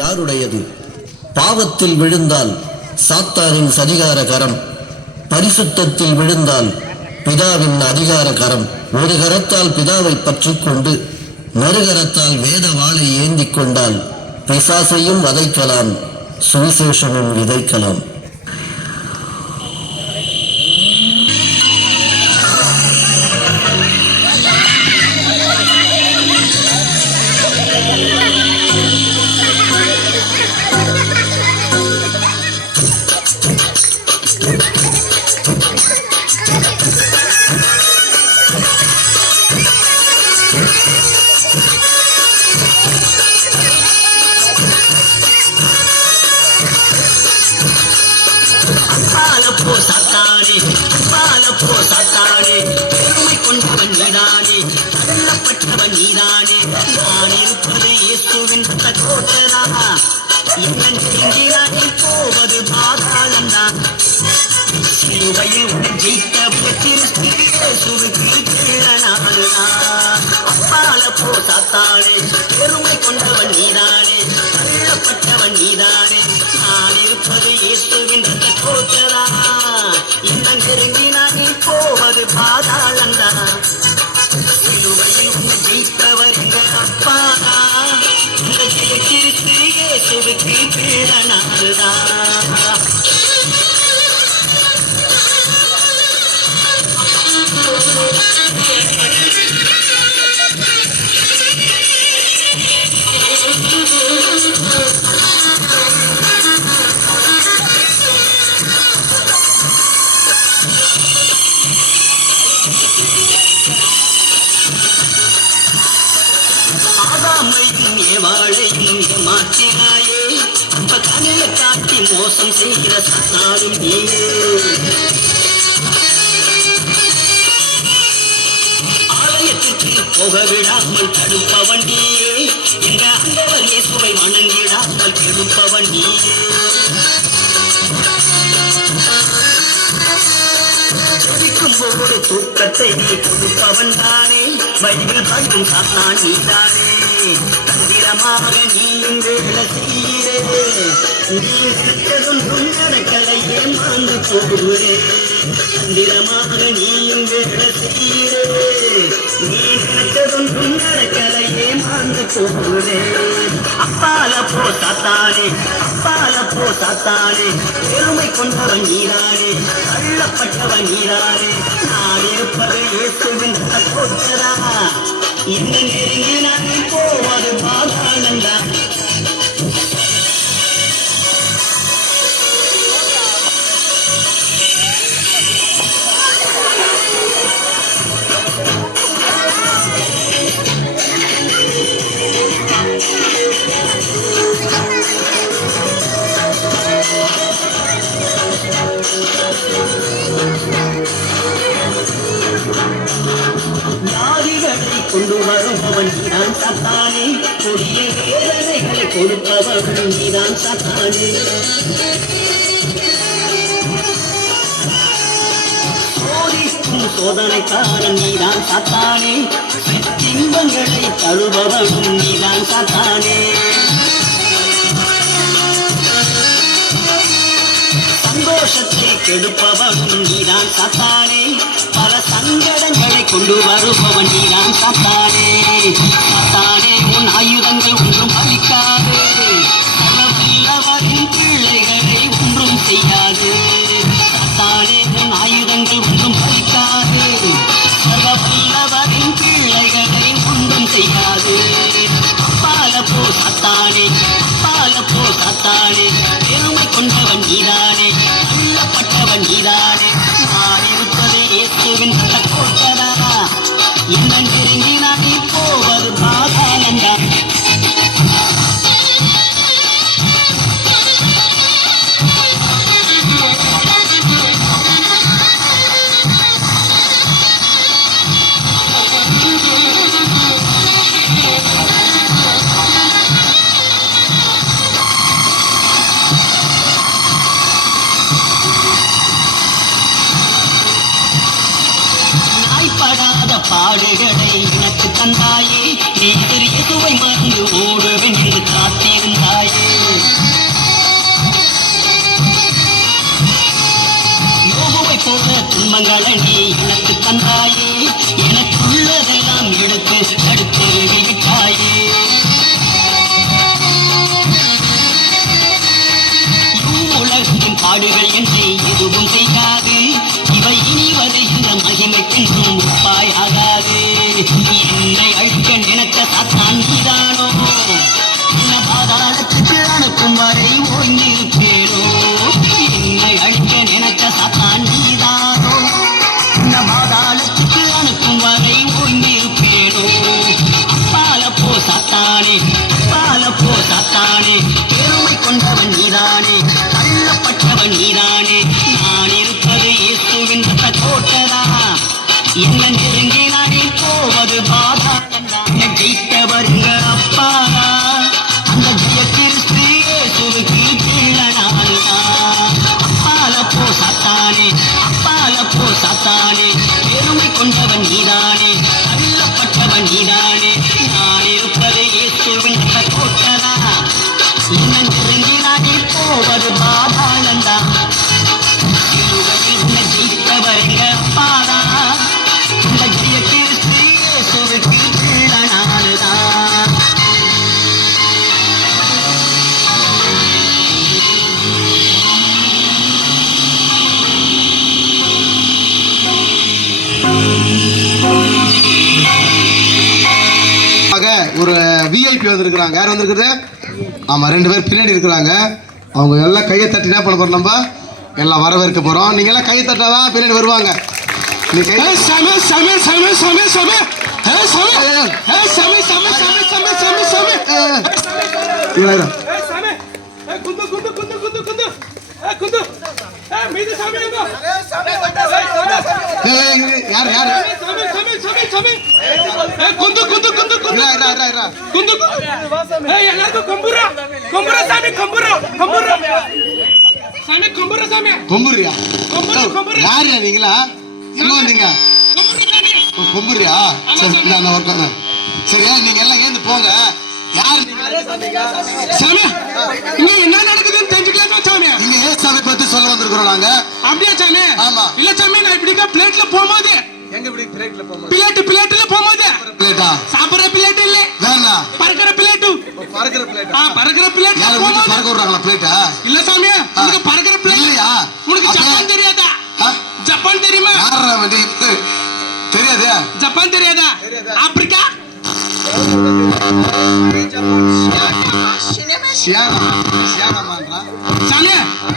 யாருடையது? பாவத்தில் விழுந்தால் சாத்தானின் சதிகார கரம், பரிசுத்தத்தில் விழுந்தால் பிதாவின் அதிகார கரம். ஒரு கரத்தால் பிதாவை பற்றிக் கொண்டு மறுகரத்தால் வேத வாளை ஏந்தி கொண்டால் பிசாசையும் வதைக்கலாம், சுவிசேஷமும் விதைக்கலாம். பாலப்போ சாத்தானே, பாலப்போ சாத்தானே, பெருமை கொண்டவன் நீதானே, தள்ளப்பட்டவன் நீதானே. நான் இருப்பது இயேசுவின் கோட்டரா, எவன் எங்கினானே போவது பாதாளம்தான். சிலுவையில் ஜெயித்த கிறிஸ்து இயேசுவுக்கு கீழனானான். பாலப்போ சாத்தானே, பெருமை கொண்டவன் நீதானே, தள்ளப்பட்டவன் நீதானே. நான் இருப்பது இயேசுவின் கோட்டரா, இன்னும் நெருங்கினானே போவது பாதாளம்தான். சிலுவையில் ஜெயித்தவர் எங்க அப்பானா, இந்த கிறிஸ்து இயேசுவுக்கு கீழனானான். ஆதாமையும் ஏவாளையும் ஏமாற்றினாயே, அப்ப கண்ணில காட்டி மோசம் செய்கிற சத்தாலும் நீயே. ஆலயத்துக்கு போக விடாமல் தடுப்பவன் நீயே, எங்க ஆண்டவர் இயேசுவை வணங்கிடாமல் கெடுப்பவன் நீயே. ஜெபிக்கும்போது தூக்கத்தை நீ கொடுப்பவன் தானே, பைபிள் பையும் சாத்தான் நீதானே. தந்திரமாக நீயும் வேலை செய்கிறே, நீ நினைத்ததும் நடக்கலை ஏமாந்து போகிறே. தந்திரமாக நீயும் வேலை செய்கிறே, நீ நினைத்ததும் நடக்கலை ஏமாந்து போகிறே. அப்பாலப்போ சாத்தானே, அப்பாலப்போ சாத்தானே, பெருமை கொண்டவன் நீதானே, தள்ளப்பட்டவன் நீதானே. நான் இருப்பது இயேசுவின் கோட்டரா, இன்னும் நெருங்கினானே போவது பாதாளம்தான். வியாதிகளை கொண்டு வருபவன் நீதான் சாத்தானே, கொடிய வேதனைகளை கொடுப்பவன் நீதான் சாத்தானே. சோதிக்கும் சோதனைக்காரன் நீதான் சாத்தானே, இன்பங்களை தழுபவன் நீதான் சாத்தானே. சந்தோஷத்தை கெடுப்பவன் நீதான் சாத்தானே, பல சங்கடங்களை கொண்டு வருபவன் நீதான் சாத்தானே. சாத்தானே, உன் ஆயுதங்கள் ஒன்றும் பலிக்காது, சர்வவல்லவரின் பிள்ளைகளை ஒன்றும் செய்யாது. சாத்தானே, உன் ஆயுதங்கள் ஒன்றும் பலிக்காது, சர்வவல்லவரின் பிள்ளைகளை ஒன்றும் செய்யாது. பாலப்போ சாத்தானே, பாலப்போ சாத்தானே, பெருமை கொண்டவன் நீதானே, தள்ளப்பட்டவன் நீதானே. நான் இருப்பது இயேசுவின் கோட்டரா, இன்னும் நெருங்கினானே போவது பாதாளம்தான். பாடுகளை எனக்கு தந்தாயே, நீ இயேசுவை மறந்து ஓடுவேன் என்று காத்திருந்தாயே. துன்பங்களை நீ எனக்கு தந்தாயே, எனக்குள்ளதெல்லாம் எடுத்து தடுத்து விட்டாயே. உலகத்தின் பாடுகள் என்று எதுவும் செய்யாது, இவை இனி வருகின்ற மகிமைக்கென்றும் ஒப்பாயாகாது. என்னை அழிக்க நினைத்த சாத்தான் நீதானோ, என்ன பாதாளத்துக்கு அனுப்பும் வரை ஓய்ந்திருப்பேனோ. என்னை அழிக்க நினைத்த சாத்தான் நீதானோ, என்ன பாதாளத்துக்கு அனுப்பும் வரை ஓய்ந்திருப்பேனோ. அப்பால போ சாத்தானே, அப்பால போ சாத்தானே, பெருமை கொண்டவன் நீதானே, தள்ளப்பட்டவன் நீதானே. நான் இருப்பது இயேசுவின் ரத்த கோட்டதா, என்ன நெருங்கினானே போவது பாதாளம்தான். ஜெயித்தவருங்க அப்பாரா, அந்த ஜெய கிறிஸ்து இயேசுவுக்கு பிள்ளைனான்தான். அப்பால போ சாத்தானே, அப்பால போ சாத்தானே, பெருமை கொண்டவன் நீதானே, தள்ளப்பட்டவன் நீதானே. நான் இருப்பது இயேசுவின் ரத்த கோட்டதா, என்ன நெருங்கினானே போவது பாதாளம்தான். ஜெயித்தவருங்க அப்பாரா, அந்த ஜெய கிறிஸ்து இயேசுவுக்கு பிள்ளைனான்தான். ஒரு விஐபி வந்திருக்கிறாங்க. யார் வந்திருக்குது? ஆமா, 2 பேர் பின்னாடி இருக்கிறாங்க. அவங்க எல்லாம் கையை தட்டி என்ன பண்ண போறோம், நம்ம எல்லாம் வரவேற்க போறோம். நீங்க எல்லாம் கையை தட்டாதான் பின்னாடி வருவாங்க. நீ கை யார் யார் கொம்புரியா? யாரு நீங்களா? எங்க வந்தீங்க? கொம்புரியா? சரி, சரியா? நீங்க எல்லாம் ஏந்து போங்க. யாரு சாமி? இங்க என்ன நடக்குதுன்னு தெரிஞ்சுக்கலாம் சாமி. இங்க ஏசாமி பத்தி சொல்ல வந்திருக்கிறோம் நாங்க. அப்படியே சாமி? ஆமா. இல்ல சாமி, நான் இப்படிக்கா பிளேட்ல போகும்போது எங்க இப்படி பிளேட்ல போகும்போது பிளேட்ல போகும்போது பிளேட்டா சாப்பிடுற பிளேட் இல்ல, வேணா பறக்கிற பிளேட். பறக்கிற பிளேட்? பறக்கிற பிளேட். யாரு வந்து பறக்க விடுறாங்களா பிளேட்டா? இல்ல சாமி, உங்களுக்கு பறக்கிற பிளேட் இல்லையா? உங்களுக்கு ஜப்பான் தெரியாதா? ஜப்பான் தெரியுமா? யாரா வந்து தெரியாதே? ஜப்பான் தெரியாதா? ஆப்பிரிக்கா சாமி,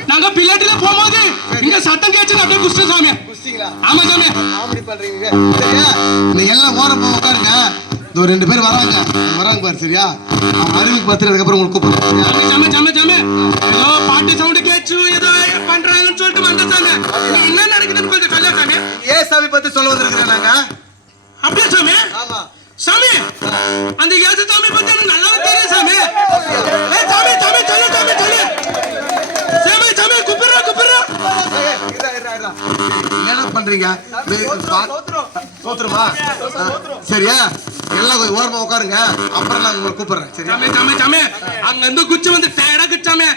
நாங்க பிள்ளைட்டுல போகும்போது இங்க சத்தம் கேச்சு அப்படியே குஸ்ட் சாமி. ஆமா சாமி. நீங்க எல்லாம் ஓரம் போய் உட்காருங்க. இந்த 2 பேர் வராங்க பாரு. சரியா? அவங்க அறிவிக்கு பத்திரதுக்கு அப்புறம் உங்களுக்கு கூப்பிடுறேன். சாமி சாமி சாமி, ஏதோ பாட்டு சவுண்ட் கேச்சு ஏதோ பண்றாங்கன்னு சொல்லிட்டு வந்த சாமி. என்ன நடக்குதுன்னு கொஞ்சம் சொல்ல சாமி. ஏ சாமி பத்தி சொல்ல வந்திருக்கிறேன் நாங்க. அப்படியே சாமி? ஆமா சாமி. அந்த ஏசு சாமி பத்தி எனக்கு நல்லா தெரியும் சாமி. ஏய் சாமி சாமி சொல்லு சாமி சொல்லு. சாமி சாமி குப்புறா குப்புறா. என்ன பண்றீங்க? சோத்ரமா? சரியா? எல்லாம் கொஞ்சம் ஓரமா உட்காருங்க. அப்புறம் நான் உங்களை கூப்பிடுறேன். சரி சாமி சாமி சாமி, அங்க இருந்து குச்சி வந்து டயர்டா குச்சாமி.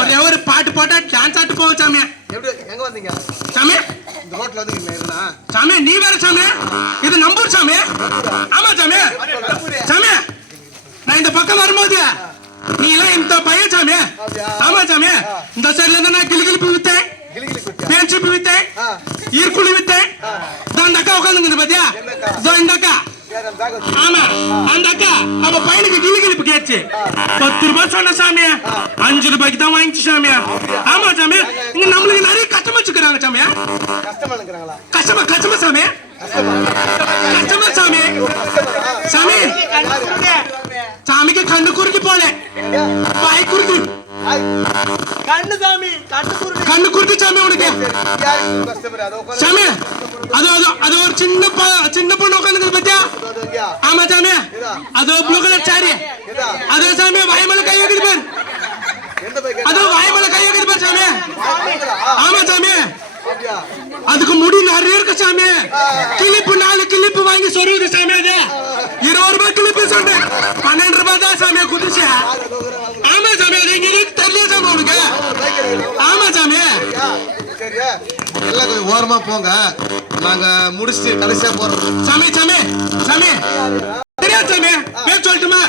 ஒரே ஒரு பாட்டு பாட்டா டான்ஸ் ஆட்டு போவோம் சாமி. எப்படி எங்க வந்தீங்க சாமி? இந்த ரோட்ல வந்து இல்லையா சாமி? நீ வேற சாமி, இது நம்பூர் சாமி. ஆமா சாமி. சாமி, நான் இந்த பக்கம் வரும்போது நீ எல்லாம் இந்த பையன் சாமி. ஆமா சாமி. இந்த சைடுல இருந்து நான் கிளிகிளிப்பு வித்தேன், பேன்சிப்பு வித்தேன், ஈர்க்குழி வித்தேன். அந்த அக்கா உட்காந்துங்க பாத்தியா? இந்த அக்கா. ஆமா, அந்த அக்கா நம்ம பையனுக்கு கிளிகிளிப்பு கேச்சு 10 ரூபாய் சொன்ன சாமி. 5 ரூபாய்க்கு தான் வாங்கிச்சு சாமி. ஆமா சாமி, இங்க நம்மளுக்கு நிறைய கஷ்டமா வச்சுக்கிறாங்க சாமி. கஷ்டமா கஷ்டமா சாமி, கஷ்டமா சாமி. சாமி சாமிக்கு கண்ணு குறுக்கி போல வாய் குறுக்கி கண்ணு குறுக்கி சாமி உனக்கு. சாமி, அது ஒரு சின்ன பொண்ணு உட்காந்து பத்தியா? ஆமா சாமி, அது ப்ளூ கலர் சாரி. அது சாமி வாய்மலை கை வைக்குது பேர். அது வாய்மலை கை வைக்குது பேர் சாமி. ஆமா சாமி, அதுக்கு முடி நிறைய இருக்கு சாமி. கிளிப்பு 4 கிளிப்பு வாங்கி சொருகுது சாமி. அது 20 ரூபாய் கிளிப்பு சொன்னேன், 12 ரூபாய் தான் சாமி குதிச்சு. ஆமா சாமி, அது இங்க தெரியல சாமி உனக்கு. ஆமா சாமி, சரியா எல்லாம் கொஞ்சம் ஓரமா போங்க நாங்க முடிச்சுட்டு கடைசியா போறோம் சாமி சாமி சாமி தெரியாது சாமி பேர் சொல்லட்டுமா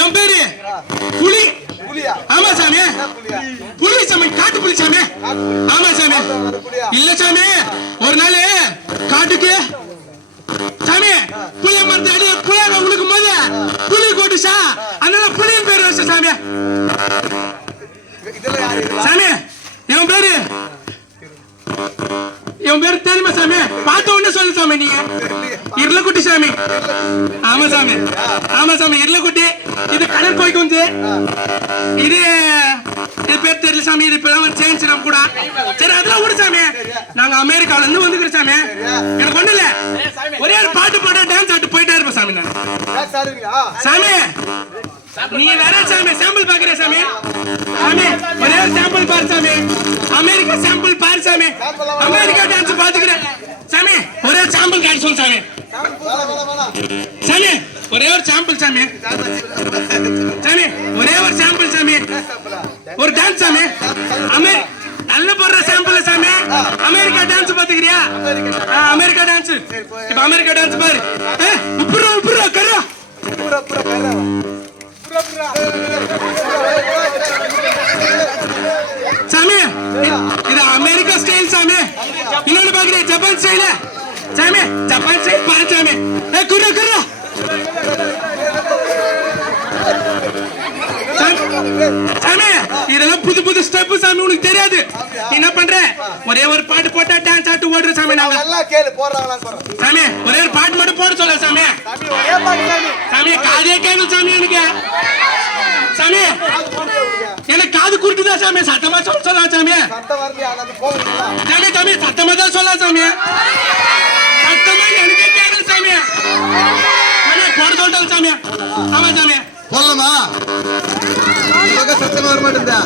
என் பேரு புலி ஆமா சாமி புலி சாமி காட்டு புலி சாமி ஆமா சாமி இல்ல சாமி ஒரு நாள் காட்டுக்கு சாமி புளிய மரத்தை அடி புளிய உழுக்கும் போது புலி கொட்டுச்சா அதனால புலியின் பேர் வச்ச சாமி சாமி என் பேரு தெரியுமா சாமி பார்த்த உடனே சொல்லு சாமி நீங்க இருளக்குட்டி சாமி ஆமா சாமி ஆமா சாமி இருளக்குட்டி இது கடல் போய்க்கு வந்து இது பேர் தெரியல சாமி இது இப்பதான் சேஞ்ச் நம்ம கூட சரி அதெல்லாம் விடு சாமி நாங்க அமெரிக்கால இருந்து வந்துக்கிறோம் சாமி எனக்கு ஒண்ணு இல்ல ஒரே ஒரு பாட்டு பாட டான்ஸ் ஆட்டு போயிட்டே இருப்பேன் சாமி நான் சாமி நீங்க வேற சாமி சாம்பிள் பாக்குறேன் சாமி சாமி ஒரே ஒரு சாம்பிள் பாரு சாமி அமெரிக்கா சாம்பிள் பாரு சாமி அமெரிக்கா டான்ஸ் பாத்துக்கிறேன் சாமி ஒரே சாம்பிள் காட்டு சொல்லு சாமி சாமி ஒரே ஒரு சாம்பிள் சாமி சாமி ஒரே ஒரு சாம்பிள் சாமி ஒரு டான்ஸ் சாமி நல்ல போடுற சாம்பிள் சாமி அமெரிக்கா டான்ஸ் பாத்துக்கிறியா அமெரிக்கா டான்ஸ் இப்ப அமெரிக்கா டான்ஸ் பாரு உப்புரா உப்புரா கரா சாமி இது அமெரிக்கா ஸ்டைல் சாமி இன்னொன்னு பாக்குறேன் ஜப்பான் ஸ்டைல் சாமி ஜப்பான் ஸ்டைல் பாரு சாமி குர்ரா குர்ரா சாமி இதெல்லாம் புது புது ஸ்டெப் சாமி உனக்கு தெரியாது என்ன பண்ற ஒரே ஒரு பாட்டு போட்டா டான்ஸ் ஆட்டு ஓடுற சாமி நாங்க எல்லாம் கேளு போடுறாங்களா சாமி ஒரே ஒரு பாட்டு மட்டும் போட சொல்ல சாமி சாமி காதே கேளு சாமி எனக்கு சாமி எனக்கு காது குடுத்துதா சாமி சத்தமா சொல்ல சாமி சாமி சாமி சத்தமா தான் சொல்ல சாமி சத்தமா எனக்கு கேட்கல சாமி போட சொல்லிட்டாங்க சாமி ஆமா சாமி போடலாமா சத்தமா வர மாட்டேங்குதா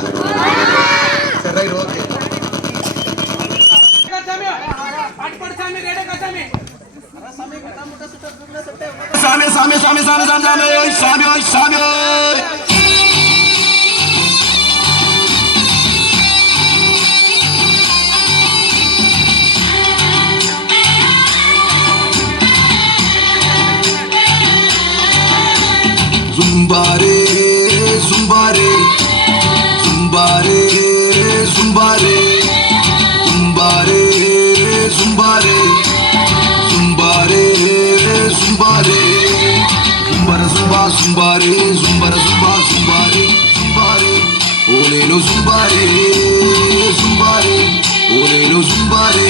சரி ரைட் ஓகே சாமி சாமி சாமி சாமி சாமி சாமி சாமி Zumbare, zumbare, zumbare, zumbare, zumbare, zumbare, zumbare, zumbare, zumbara zumba, zumbare, zumbara zumba, zumbare, zumbare, olelo zumbare, zumbare, olelo zumbare.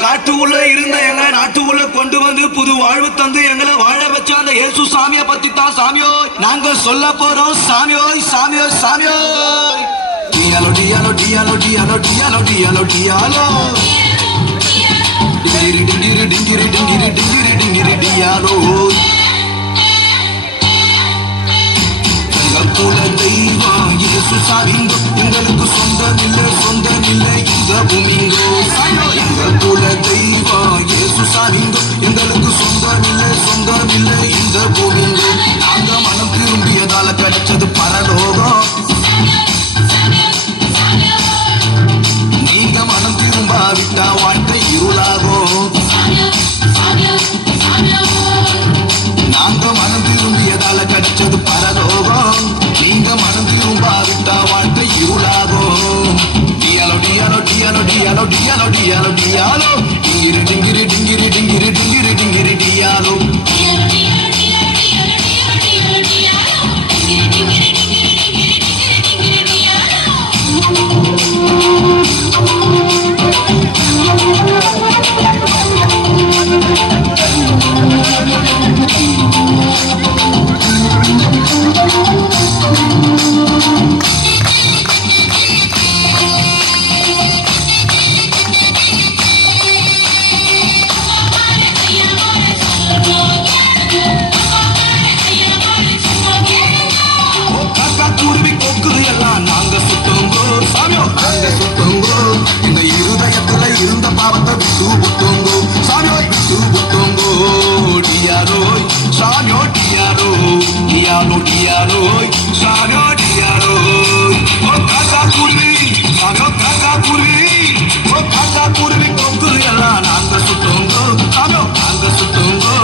காட்டு உள்ள இருந்த எங்க நாட்டு உள்ள கொண்டு வந்து புது வாழ்வு தந்து எங்களை வாழ வச்ச அந்த இயேசு சாமியை பத்தி தான் சாமியோ நாங்க சொல்ல போறோம் சாமியோ சாமியோ சாமியோ டியாலோ டியாலோ டியாலோ டியாலோ டியாலோ டியாலோ டியாலோ டிங்கிரி டிங்கிரி டிங்கிரி டிங்கிரி டிங்கிரி டிங்கிரி டியாலோ குல தெய்வம் இயேசு சாமிங்கோ எங்களுக்கு சொந்தமில்லை இந்த பூமிங்கோ எங்க குல தெய்வம் இயேசு சாமிங்கோ எங்களுக்கு சொந்தமில்லை இந்த பூமிங்கோ நாங்க மனம் திரும்பியதால கிடைச்சது பரலோகம் நீங்க மனம் திரும்பாவிட்டா வாழ்க்கை இருளாகும் நாங்க மனம் திரும்பியதால கிடைச்சது பரலோகம் நீங்க மனம் திரும்பாவிட்டா வாழ்க்கை இருளாகும் டியாலோ டியாலோ டியாலோ டியாலோ டியாலோ டியாலோ டியாலோ டிங்கிரி டிங்கிரி டிங்கிரி டிங்கிரி டிங்கிரி டிங்கிரி டியாலோ Dialo, dialo, dialo, dialo, டியாலோ ஓ காக்கா குருவி சாமியோ காக்கா குருவி ஓ காக்கா குருவி கொக்கு எல்லாம் நாங்க சுட்டோங்கோ சாமியோ நாங்க சுட்டோங்கோ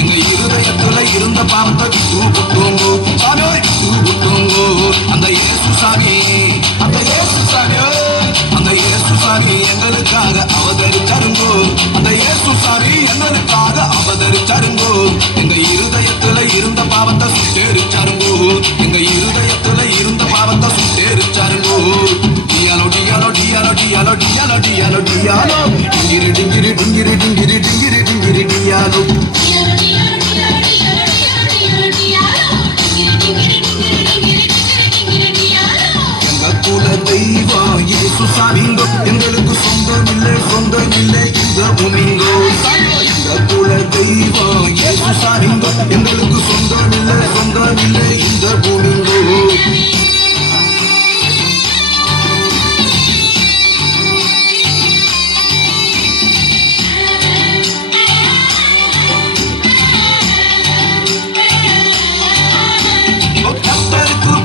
எங்க இருதயத்துல இருந்த பாவத்தை விட்டு விட்டோங்கோ சாமியோ விட்டு விட்டோங்கோ அந்த இயேசு சாமி அந்த இயேசு சாமியோ அந்த இயேசு சாமி எங்களுக்காக அவதரிச்சாருங்கோ அந்த இயேசு சாமி எங்களுக்காக அவதரிச்சாருங்கோ எங்க இருதயத்துல இருந்த பாவத்தை சுட்டேரிச்சாருங்கோ எங்க இருதயத்துல இருந்த பாவத்தை சுட்டேரிச்சாருங்கோ டியாலோ டியாலோ டியாலோ டியாலோ டியாலோ டியாலோ டியாலோ டிங்கிரி டிங்கிரி டிங்கிரி டிங்கிரி டிங்கிரி டிங்கிரி டியாலோ குல தெய்வம் இயேசு சாமிங்கோ எங்களுக்கு சொந்தமில்லை இந்த பூமிங்கோ எங்க குல தெய்வம் இயேசு சாமிங்கோ எங்களுக்கு சொந்தமில்லை இந்த பூமிங்கோ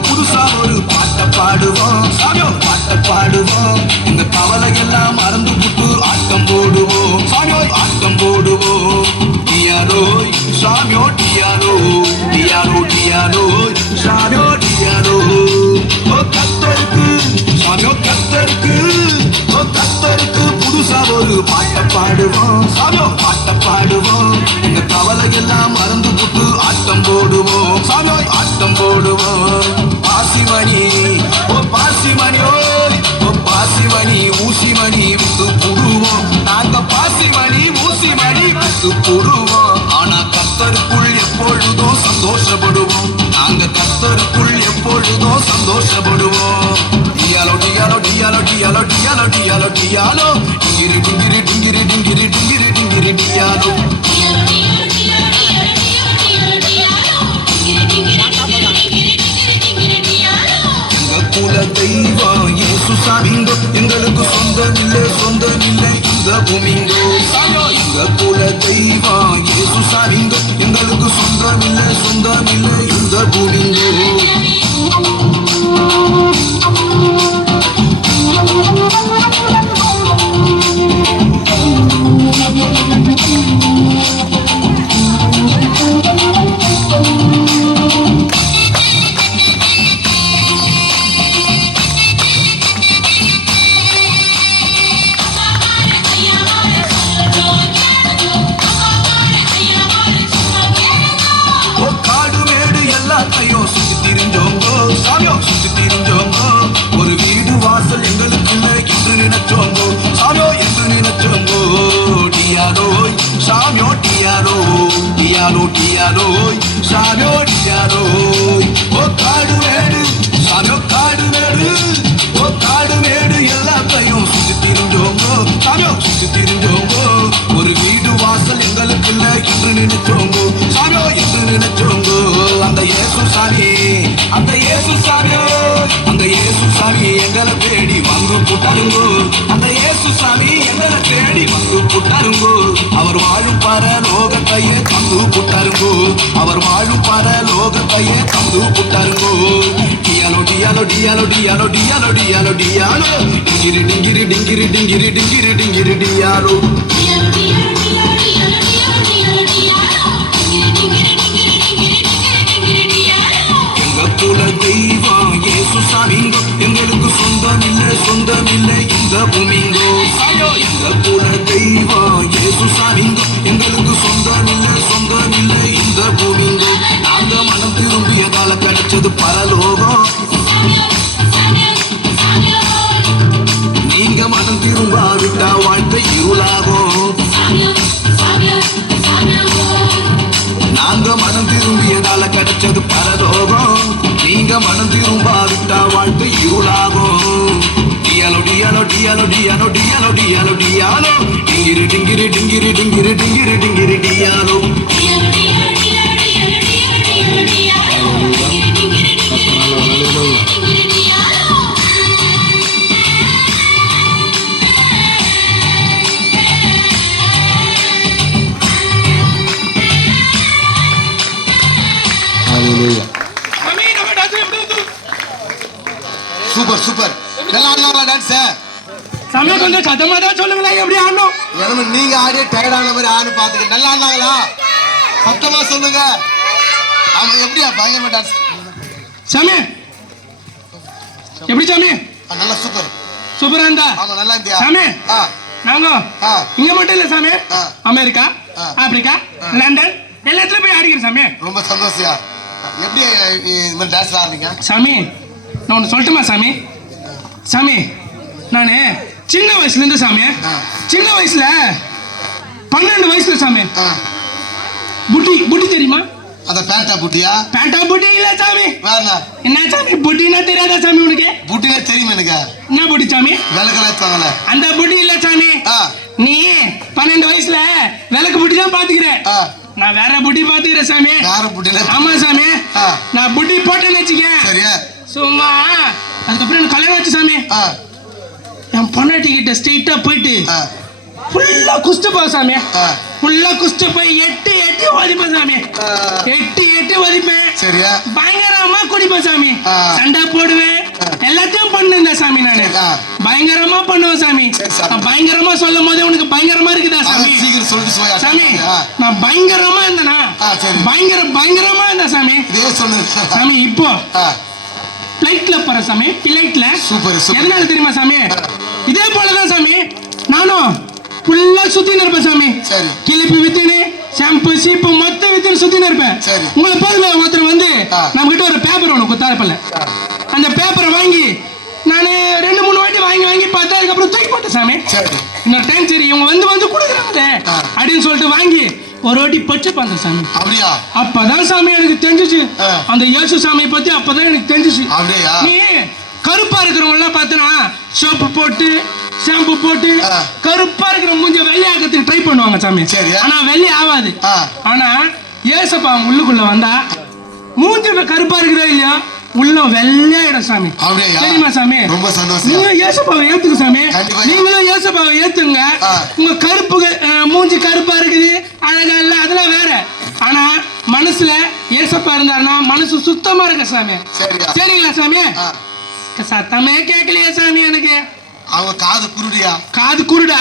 புதுசா ஒரு பாட்டை பாடுவோம் சாமியோ பாட்டை பாடுவோம் இந்த கவலை எல்லாம் மறந்து விட்டு ஆட்டம் போடுவோம் சாமியோ ஆட்டம் போடுவோம் டியாலோ சாமியோ டியாலோ டியாலோ டியாலோ சாமியோ டியாலோ ஓ கத்தருக்கு சாமியோ கத்தருக்கு ஓ கத்தருக்கு புதுசா ஒரு பாட்டை பாடுவோம் சாமியோ பாட்டை பாடுவோம் இந்த கவலை எல்லாம் மறந்து விட்டு ஆட்டம் போடுவோம் சாமியோ ஆட்டம் போடுவோம் பாசிமணி ஓ பாசிமணி ஓ பாசிமணி ஊசிமணி விட்டு புடுவோம் நாங்க பாசிமணி ஊசிமணி விட்டு புடுவோம் ஆனா கர்த்தருக்குள் எப்பொழுதும் சந்தோஷப்படுவோம் நாங்க கர்த்தருக்குள் எப்பொழுதும் சந்தோஷப்படுவோம் டியாலோ டியாலோ டியாலோ டியாலோ டியாலோ டியாலோ டியாலோ டிங்கிரி டிங்கிரி டிங்கிரி டிங்கிரி டிங்கிரி டிங்கிரி டியாலோ குல தெய்வம் இயேசு சாமிங்கோ எங்களுக்கு சொந்தமில்லை இந்த பூமிங்கோ எங்க குல தெய்வம் இயேசு சாமிங்கோ எங்களுக்கு சொந்தமில்லை இந்த பூமிங்கோ சுத்தி திரிஞ்சோங்கோ ஒரு வீடு வாசல் எங்களுக்குள்ள என்று நினைச்சோங்கோ சாமியோ என்று நினைச்சோங்கோ டியாலோ சாமியோ டியாலோ டியாலோ டியாலோ சாமியோ டியாலோ ஓ காடு மேடு சாமியோ காடு மேடு ஓ காடு மேடு எல்லாத்தையும் சுத்தி திரிஞ்சோங்கோ சாமியோ சுத்தி திரிஞ்சோங்கோ ஒரு வீடு வாசல் எங்களுக்குள்ள என்று நினைச்சோங்கோ சாமியோ என்று நினைச்சோங்கோ அந்த இயேசு சாமி அந்த இயேசு சாமியோ அந்த இயேசு சாமி எங்களை தேடி வந்து புட்டாருங்கோ அந்த இயேசு சாமி எங்களை தேடி வந்து புட்டாருங்கோ அவர் வாழும் பரலோகத்தையே தந்து புட்டாருங்கோ அவர் வாழும் பரலோகத்தையே தந்து புட்டாருங்கோ டியாலோ டியாலோ டியாலோ டியாலோ டியாலோ டியாலோ டியாலோ டிங்கிரி டிங்கிரி டிங்கிரி டிங்கிரி டிங்கிரி டிங்கிரி டியாலோ குல தெய்வம் இயேசு சாமிங்கோ எங்களுக்கு சொந்தமில்லை இந்த பூமிங்கோ எங்க குல தெய்வம் இயேசு சாமிங்கோ எங்களுக்கு சொந்தமில்லை இந்த பூமிங்கோ நாங்க மனம் திரும்பியதால கிடைச்சது பரலோகம் நீங்க மனம் திரும்பாவிட்டா வாழ்க்கை இருளாகும் நாங்க மனம் திரும்பியதால கிடைச்சது பரலோகம் நீங்க மனம் திரும்பாவிட்டா வாழ்க்கை இருளாகும் டியாலோ டியாலோ டியாலோ டியாலோ டியாலோ டியாலோ டியாலோ டிங்கிரி டிங்கிரி டிங்கிரி டிங்கிரி டிங்கிரி டிங்கிரி டியாலோ சூப்பர் சூப்பர். நல்லா ஆடுனாங்களா டான்ஸ்? சாமி கொஞ்சம் சத்தமா தான் சொல்லுங்களேன், எப்படி ஆடணும்? எனக்கு நீங்க ஆடிய டயர்டான மாதிரி ஆடு பாத்துக்க. நல்லா ஆடினாங்களா? சத்தமா சொல்லுங்க. அவங்க எப்படியா பயங்கரமா டான்ஸ்? சாமி எப்படி சாமி? நல்லா சூப்பர். சூப்பரா இருந்தா? ஆமா நல்லா இருந்தியா சாமி? நாங்க ஆ. இங்க மட்டும் இல்ல சாமி, ஆ. அமெரிக்கா, ஆப்பிரிக்கா, லண்டன் எல்லாத்துலயும் போய் ஆடிக்கிறேன் சாமி. ரொம்ப சந்தோஷியா. எப்படி இந்த மாதிரி டான்ஸ் ஆடுறீங்க சாமி? நான் ஒன்று சொல்லட்டுமா சாமி? சாமி நான் சின்ன வயசுல இருந்து சாமி, சின்ன வயசுல 12 வயசுல சாமி புட்டி புட்டி தெரியுமா? அத பேண்டா புட்டியா? பேண்டா புட்டி இல்ல சாமி. வேற என்ன சாமி? புட்டினா தெரியாதா சாமி உனக்கு? புட்டினா தெரியும் எனக்கு. என்ன புட்டி சாமி? விளக்கெல்லாம் ஏத்துவாங்கல்ல அந்த புட்டி இல்ல சாமி. நீ 12 வயசுல விளக்கு புட்டி தான் பாத்துக்கிற. நான் வேற புட்டி பாத்துக்கிறேன் சாமி. வேற புட்டில? ஆமா சாமி. நான் புட்டி போட்டேன்னு வச்சுக்க சரியா சும்மா. அதுக்கப்புறம் எனக்கு கல்யாணம் ஆச்சு சாமி. என் பொண்டாட்டி கிட்ட ஸ்ட்ரெயிட்டா போயிட்டு ஃபுல்லா குஸ்து போ சாமி. ஃபுல்லா குஸ்து போய் எட்டு ஓதிப்பேன் சாமி. எட்டு ஓதிப்பேன். சரியா? பயங்கரமா குடிப்பேன் சாமி. சண்டை போடுவேன், எல்லாத்தையும் பண்ணுவேன் சாமி. நானு பயங்கரமா பண்ணுவேன் சாமி. நான் பயங்கரமா சொல்லும் போது உனக்கு பயங்கரமா இருக்குதா சாமி? சீக்கிரம் சொல்லிட்டு சாமி நான் பயங்கரமா இருந்தேனா? பயங்கரமா இருந்தேன் சாமி. சாமி இப்போ பிளைட்ல போற சாமி. பிளைட்ல சூப்பர். எதனால தெரியுமா சாமி? இதே போலதான் சாமி நானும் ஃபுல்லா சுத்தின்னு இருப்பேன் சாமி. கிளிப்பு வித்துன்னு ஷாம்பு சீப்பு மொத்தம் வித்துன்னு சுத்தின்னு இருப்பேன். உங்களை போதுல ஒருத்தர் வந்து நம்ம கிட்ட ஒரு பேப்பர் ஒன்று குத்தாரப்பல. அந்த பேப்பரை வாங்கி நான் 2-3 வாட்டி வாங்கி பார்த்தா அதுக்கப்புறம் தூக்கி போட்டேன் சாமி. இன்னொரு டைம் சரி இவங்க வந்து கொடுக்குறாங்களே அப்படின்னு சொல்லிட்டு வாங்கி ஒரு வாட்டி பச்சை பார்த்தேன் சாமி. அப்பதான் சாமி எனக்கு தெரிஞ்சிச்சு அந்த இயேசு சாமியை பத்தி. அப்பதான் எனக்கு தெரிஞ்சிச்சு. நீ கருப்பா இருக்கிறவங்க எல்லாம் பார்த்தனா சோப்பு போட்டு ஷாம்பு போட்டு கருப்பா இருக்கிற மூஞ்ச வெள்ளையாக்கிறதுக்கு ட்ரை பண்ணுவாங்க சாமி. ஆனா வெள்ளை ஆகாது. ஆனா ஏசப்பா அவங்க உள்ளுக்குள்ள வந்தா மூஞ்சில கருப்பா இருக்கிறா இல்லையா உள்ள வெள்ளையிடும் சாமி. தெரியுமா சாமி? நீங்க ஏசப்பாவை ஏத்துங்க சாமி. நீங்களும் ஏசப்பாவை ஏத்துங்க. உங்க கருப்பு மூஞ்சி கருப்பா இருக்குது அழகா இல்ல அதெல்லாம் வேற. ஆனா மனசுல ஏசப்பா இருந்தாருன்னா மனசு சுத்தமா இருக்கு சாமி. சரிங்களா சாமி? சத்தமே கேட்கலையா சாமி? எனக்கு அவங்க காது குருடியா? காது குருடா?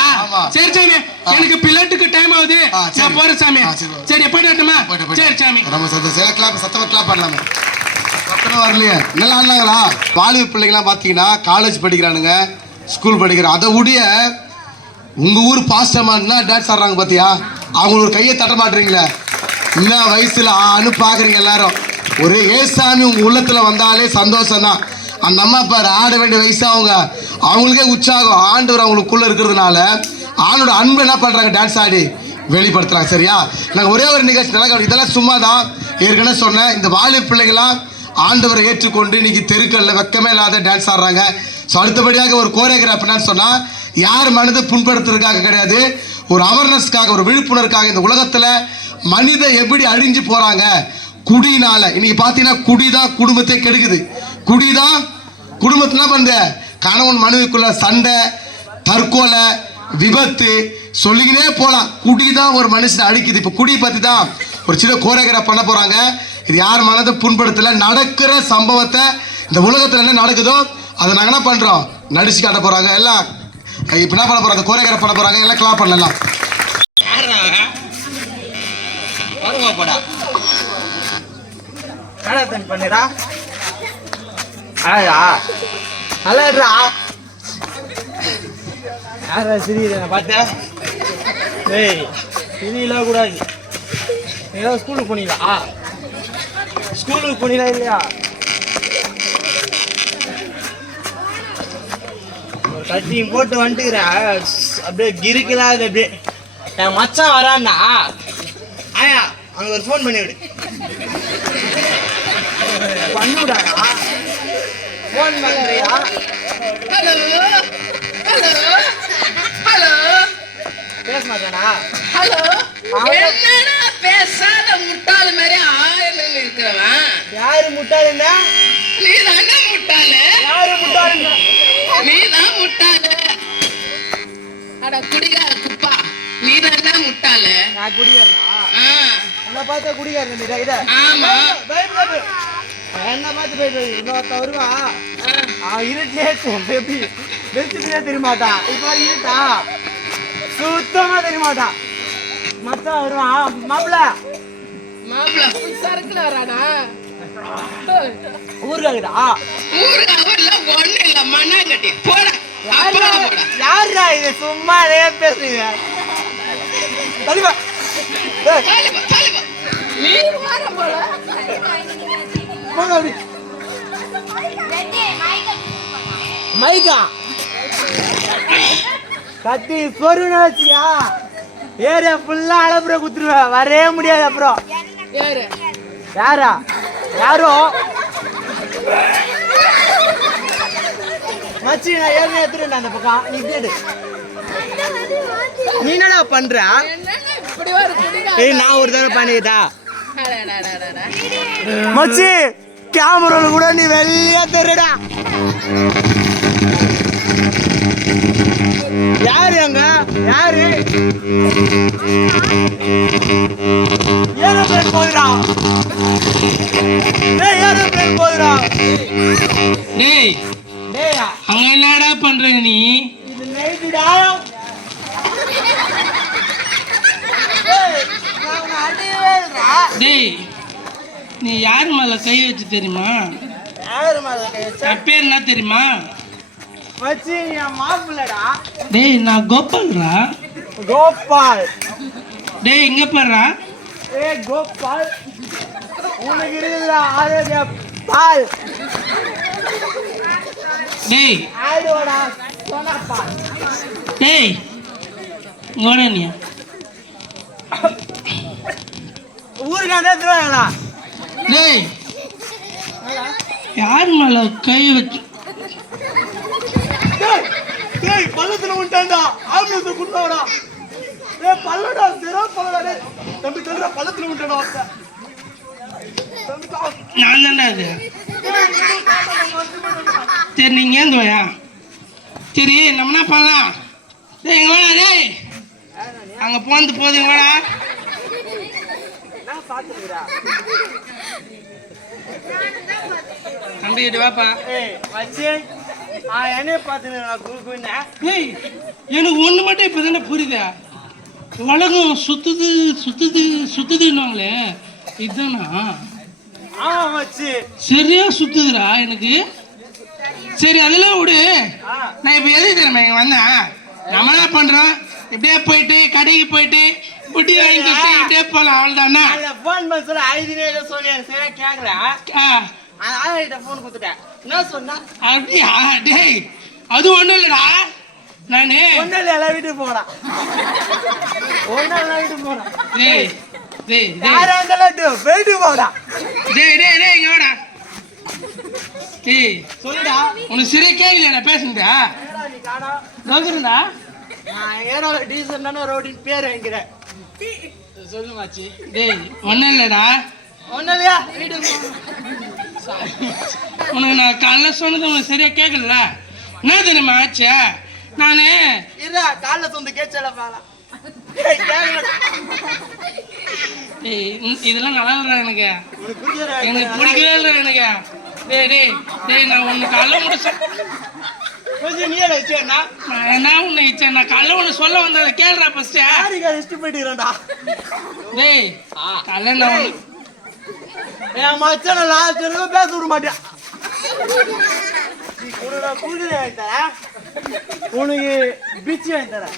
சரி சாமி எனக்கு பிளட்டுக்கு டைம் ஆகுது, நான் போறேன் சாமி. சரி போயிட்டு வரட்டுமா? சரி சாமி. ரொம்ப சந்தோஷம். சத்தமா கிளாப் பண்ணலாமே. சத்தமா வரலையே. நல்லா ஆடுனாங்களா? வாலிப பிள்ளைங்களாம் பார்த்தீங்கன்னா காலேஜ் படிக்கிறானுங்க, ஸ்கூல் படிக்கிறான். அதை உடைய உங்க ஊர் பாஸ்டர்மா என்ன டான்ஸ் ஆடுறாங்க பார்த்தியா? அவங்களுக்கு ஒரு கையை தட்ட மாட்டீங்களே. என்ன வயசுல ஆன்னு பாக்குறீங்க எல்லாரும். ஒரே ஏசாமி உங்க உள்ளத்துல வந்தாலே சந்தோஷம் தான். அந்த அம்மா பாரு ஆட வேண்டிய வயசு அவங்களுக்கே உற்சாகம். ஆண்டவர் அவங்களுக்குள்ள இருக்கிறதுனால ஆணோட அன்பு என்ன பண்றாங்க? டான்ஸ் ஆடி வெளிப்படுத்துறாங்க. சரியா? நாங்கள் ஒரே ஒரு நிகழ்ச்சி நல்லா இதெல்லாம் சும்மா தான். ஏற்கனவே சொன்னேன் இந்த வாலிப பிள்ளைகளாம் ஆண்டவரை ஏற்றுக்கொண்டு இன்னைக்கு தெருக்கல்ல வெக்கமே இல்லாத டான்ஸ் ஆடுறாங்க. ஸோ அடுத்தபடியாக ஒரு கோரியோகிராஃப் என்னன்னு சொன்னால் யார் மனதை புண்படுத்துறதுக்காக கிடையாது, ஒரு அவேர்னஸ்க்காக, ஒரு விழிப்புணர்வுக்காக. இந்த உலகத்தில் மனிதன் எப்படி அழிஞ்சு போகிறாங்க குடியினால. இன்னைக்கு பார்த்தீங்கன்னா குடிதான் குடும்பத்தை கெடுக்குது. குடிதான் குடும்பத்தை என்ன பண்ணுது? கணவன் மனைவிக்குள்ள சண்டை, தற்கொலை, விபத்து சொல்லிக்கினே போகலாம். குடிதான் ஒரு மனுஷனை அழிக்குது. இப்போ குடி பற்றி தான் ஒரு சின்ன கோரியோகிராஃப் பண்ண போகிறாங்க. இது யார் மனதை புண்படுத்தல, நடக்கிற சம்பவத்தை இந்த உலகத்தில் என்ன நடக்குதோ அதை நாங்கள் என்ன பண்ணுறோம் நடிச்சு காட்ட போகிறாங்க. எல்லாம் இப்போ என்ன பண்ண போகிறாங்க? கோரியோகிராஃப் பண்ண போகிறாங்க. எல்லாம் கிளாப் பண்ணலாம். பண்ணிடா ஆயா அலடா யாரா சிரிக்கிறேன் பார்த்தேன். ஏய் சிரியெல்லாம் கூடாது. நீங்க ஸ்கூலுக்கு போனீங்களா? ஸ்கூலுக்கு போனீங்களா இல்லையா? ஒரு கட்டிங் போட்டு வந்துட்டுக்கிறேன். அப்படியே கிறுக்கலாது. அப்படியே என் மச்சான் வரான்னா ஆயா அங்கே ஒரு ஃபோன் பண்ணி விடு. பண்ணுடா ஃபோன் பண்ணுறியா? ஹலோ ஹலோ ஹலோ பேச மாட்டானா? ஹலோ என்னடா பேசாத முட்டாள் மாதிரி ஆயிரம் இருக்கிறவன்? யாரு முட்டாளுன்னா? நீ தானே முட்டாளு. யாரு முட்டாளுங்க? நீ தான் முட்டாளு. அட குடிகார குப்பா, நீ தானே முட்டாளு. நான் குடிகாரனா? உன்னை பார்த்தா குடிகாரன். இத ஆமா என்ன பார்த்து போயிட்டு இன்னொருத்த வருவா அவன் இருட்டே எப்படி வெச்சுட்டே தெரியமாட்டா இப்போ இருட்டா சுத்தமா தெரியமாட்டா மொத்தம் வருவான் மாப்பிள்ள மாப்பிள்ள சரக்குல வரானா ஊருக்காங்கடா ஊருக்கு அவர்ல ஒண்ணு இல்ல மண்ணாங்கட்டி போட யாருடா இது சும்மா பேசுறீங்க தலிவா நீ வர போல போங்க அப்படி மைக்கா கத்தி சொருன்னு வச்சியா ஏரியா ஃபுல்லா அளப்புற குத்துருவேன் வரவே முடியாது அப்புறம் யாரு யாரா யாரோ மச்சி நான் ஏற்கனவே எடுத்துட்டேன் அந்த பக்கம் நீ தேடு நீ என்னடா பண்ற என்னங்க இப்படி ஒரு குடிடா ஏய் நான் ஒரு தடவை பண்ணிட்டா அடடடடடட. மச்சி கேமரால கூட நீ வெளியா தெரியுடா யாரு அங்க யாரு ஏரோப்ளேன் போகுதுடா ஏய் ஏரோப்ளேன் போகுதுடா டேய் டேயா அங்க என்னடா பண்ற நீ இது நைட்டுடா ஏய் நான் உன்னை அடியவே இல்லடா டேய் நீ யார் மேல கை வச்சு தெரியுமா யாரு மேல கை வச்சா என் பேர் என்ன தெரியுமா மச்சி என் மாப்பிள்ளடா டேய் நான் கோபால்ரா கோபால் டேய் இங்க பாருடா ஏ கோபால் உனக்கு இருக்குதா ஆரோக்கிய பால் டேய் ஆடோடா சொன்ன பால் டேய் இங்க நீ ஊருக்காண்டே திருவாங்களா டேய் யார் மேல கை வச்சு டேய் பள்ளத்துல விட்டான்டா ஆம்புலன்ஸ் குடுறாடா டேய் பல்லடா தெரா பல்லடா டேய் தம்பி தெரா பள்ளத்துல விட்டான்டா ஒருத்த தம்பி கா நான் தான்டா அது சரி நீங்க ஏந்து வாயா சரி நம்ம என்ன பண்ணலாம் டேய் இங்க வாடா டேய் அங்க போந்து போது இங்க வாடா நான் பாத்துக்கறா தம்பி இட்டு வாப்பா ஏய் மச்சி என்னைய பாத்துன்னு நான் குறுக்குன்னா ஏய் எனக்கு ஒண்ணு மட்டும் இப்பதானே புரியுதா உலகம் சுத்துது சுத்துது சுத்துதுன்னுவாங்களே இதுதானா ஆமா மச்சி சரியா சுத்துதுடா எனக்கு சரி அதெல்லாம் விடு ஆ நான் இப்போ எது தெரியுமா இங்க வந்தேன் நம்ம என்ன பண்றோம் இப்படியே போயிட்டு கடைக்கு போயிட்டு புட்டி வாங்கி கொடுத்து இப்படியே போகலாம் அவ்வளோதானே அந்த ஃபோன் பண்ண சொல்ல ஐதினே சொல்லி சரியா கேக்குறேன் ஆகிட்ட ஃபோன் கொடுத்துட்டேன் என்ன சொன்னா அப்படியா டேய் அது ஒன்றும் இல்லைடா நானு ஒன்னும் எல்லாம் வீட்டுக்கு போறான் ஒன்னும் எல்லாம் வீட்டுக்கு போறான் டேய் டேய் டேய் யாரா இருந்தாலும் வீட்டுக்கு போடா டேய் டேய் டேய் இங்க வாடா டேய் சொல்லுடா உனக்கு சரியா கேட்கலையா பேசுனதா ஏடா நீ காணா நோக்குறா நான் ஏடா டீசன்டான ரோடின் பேர் வாங்கிக்கிறேன் சொல்லு மாச்சி டேய் ஒன்றும் இல்லைடா ஒன்னும் இல்லையா வீட்டுக்கு உனக்கு நான் காலைல சொன்னது உனக்கு சரியா கேட்கல என்ன தெரியுமா ஆச்சு நானு இருடா காலைல சொந்த கேச்சல பாலாம் இதெல்லாம் நல்லா இல்லைடா எனக்கு உனக்கு புரியல எனக்கு பிடிக்கவே இல்லை எனக்கு டேய் டேய் டேய் நான் உன்னை காலைல முடிச்ச கொஞ்சம் நீ என்ன வச்சேன்னா நான் என்ன உன்னை இச்சேன் நான் காலைல உன்னை சொல்ல வந்ததை கேளுடா ஃபர்ஸ்ட் யாருக்கு அதை இஷ்டம் போயிட்டுக்கிறேன்டா டேய் காலைல நான் உன்னை- என் மச்சான லாஸ்ட் வரைக்கும் பேச விட மாட்டேன் உனக்கு குடிநீர் வாங்கி தரேன் உனக்கு பிச்சு வாங்கி தரேன்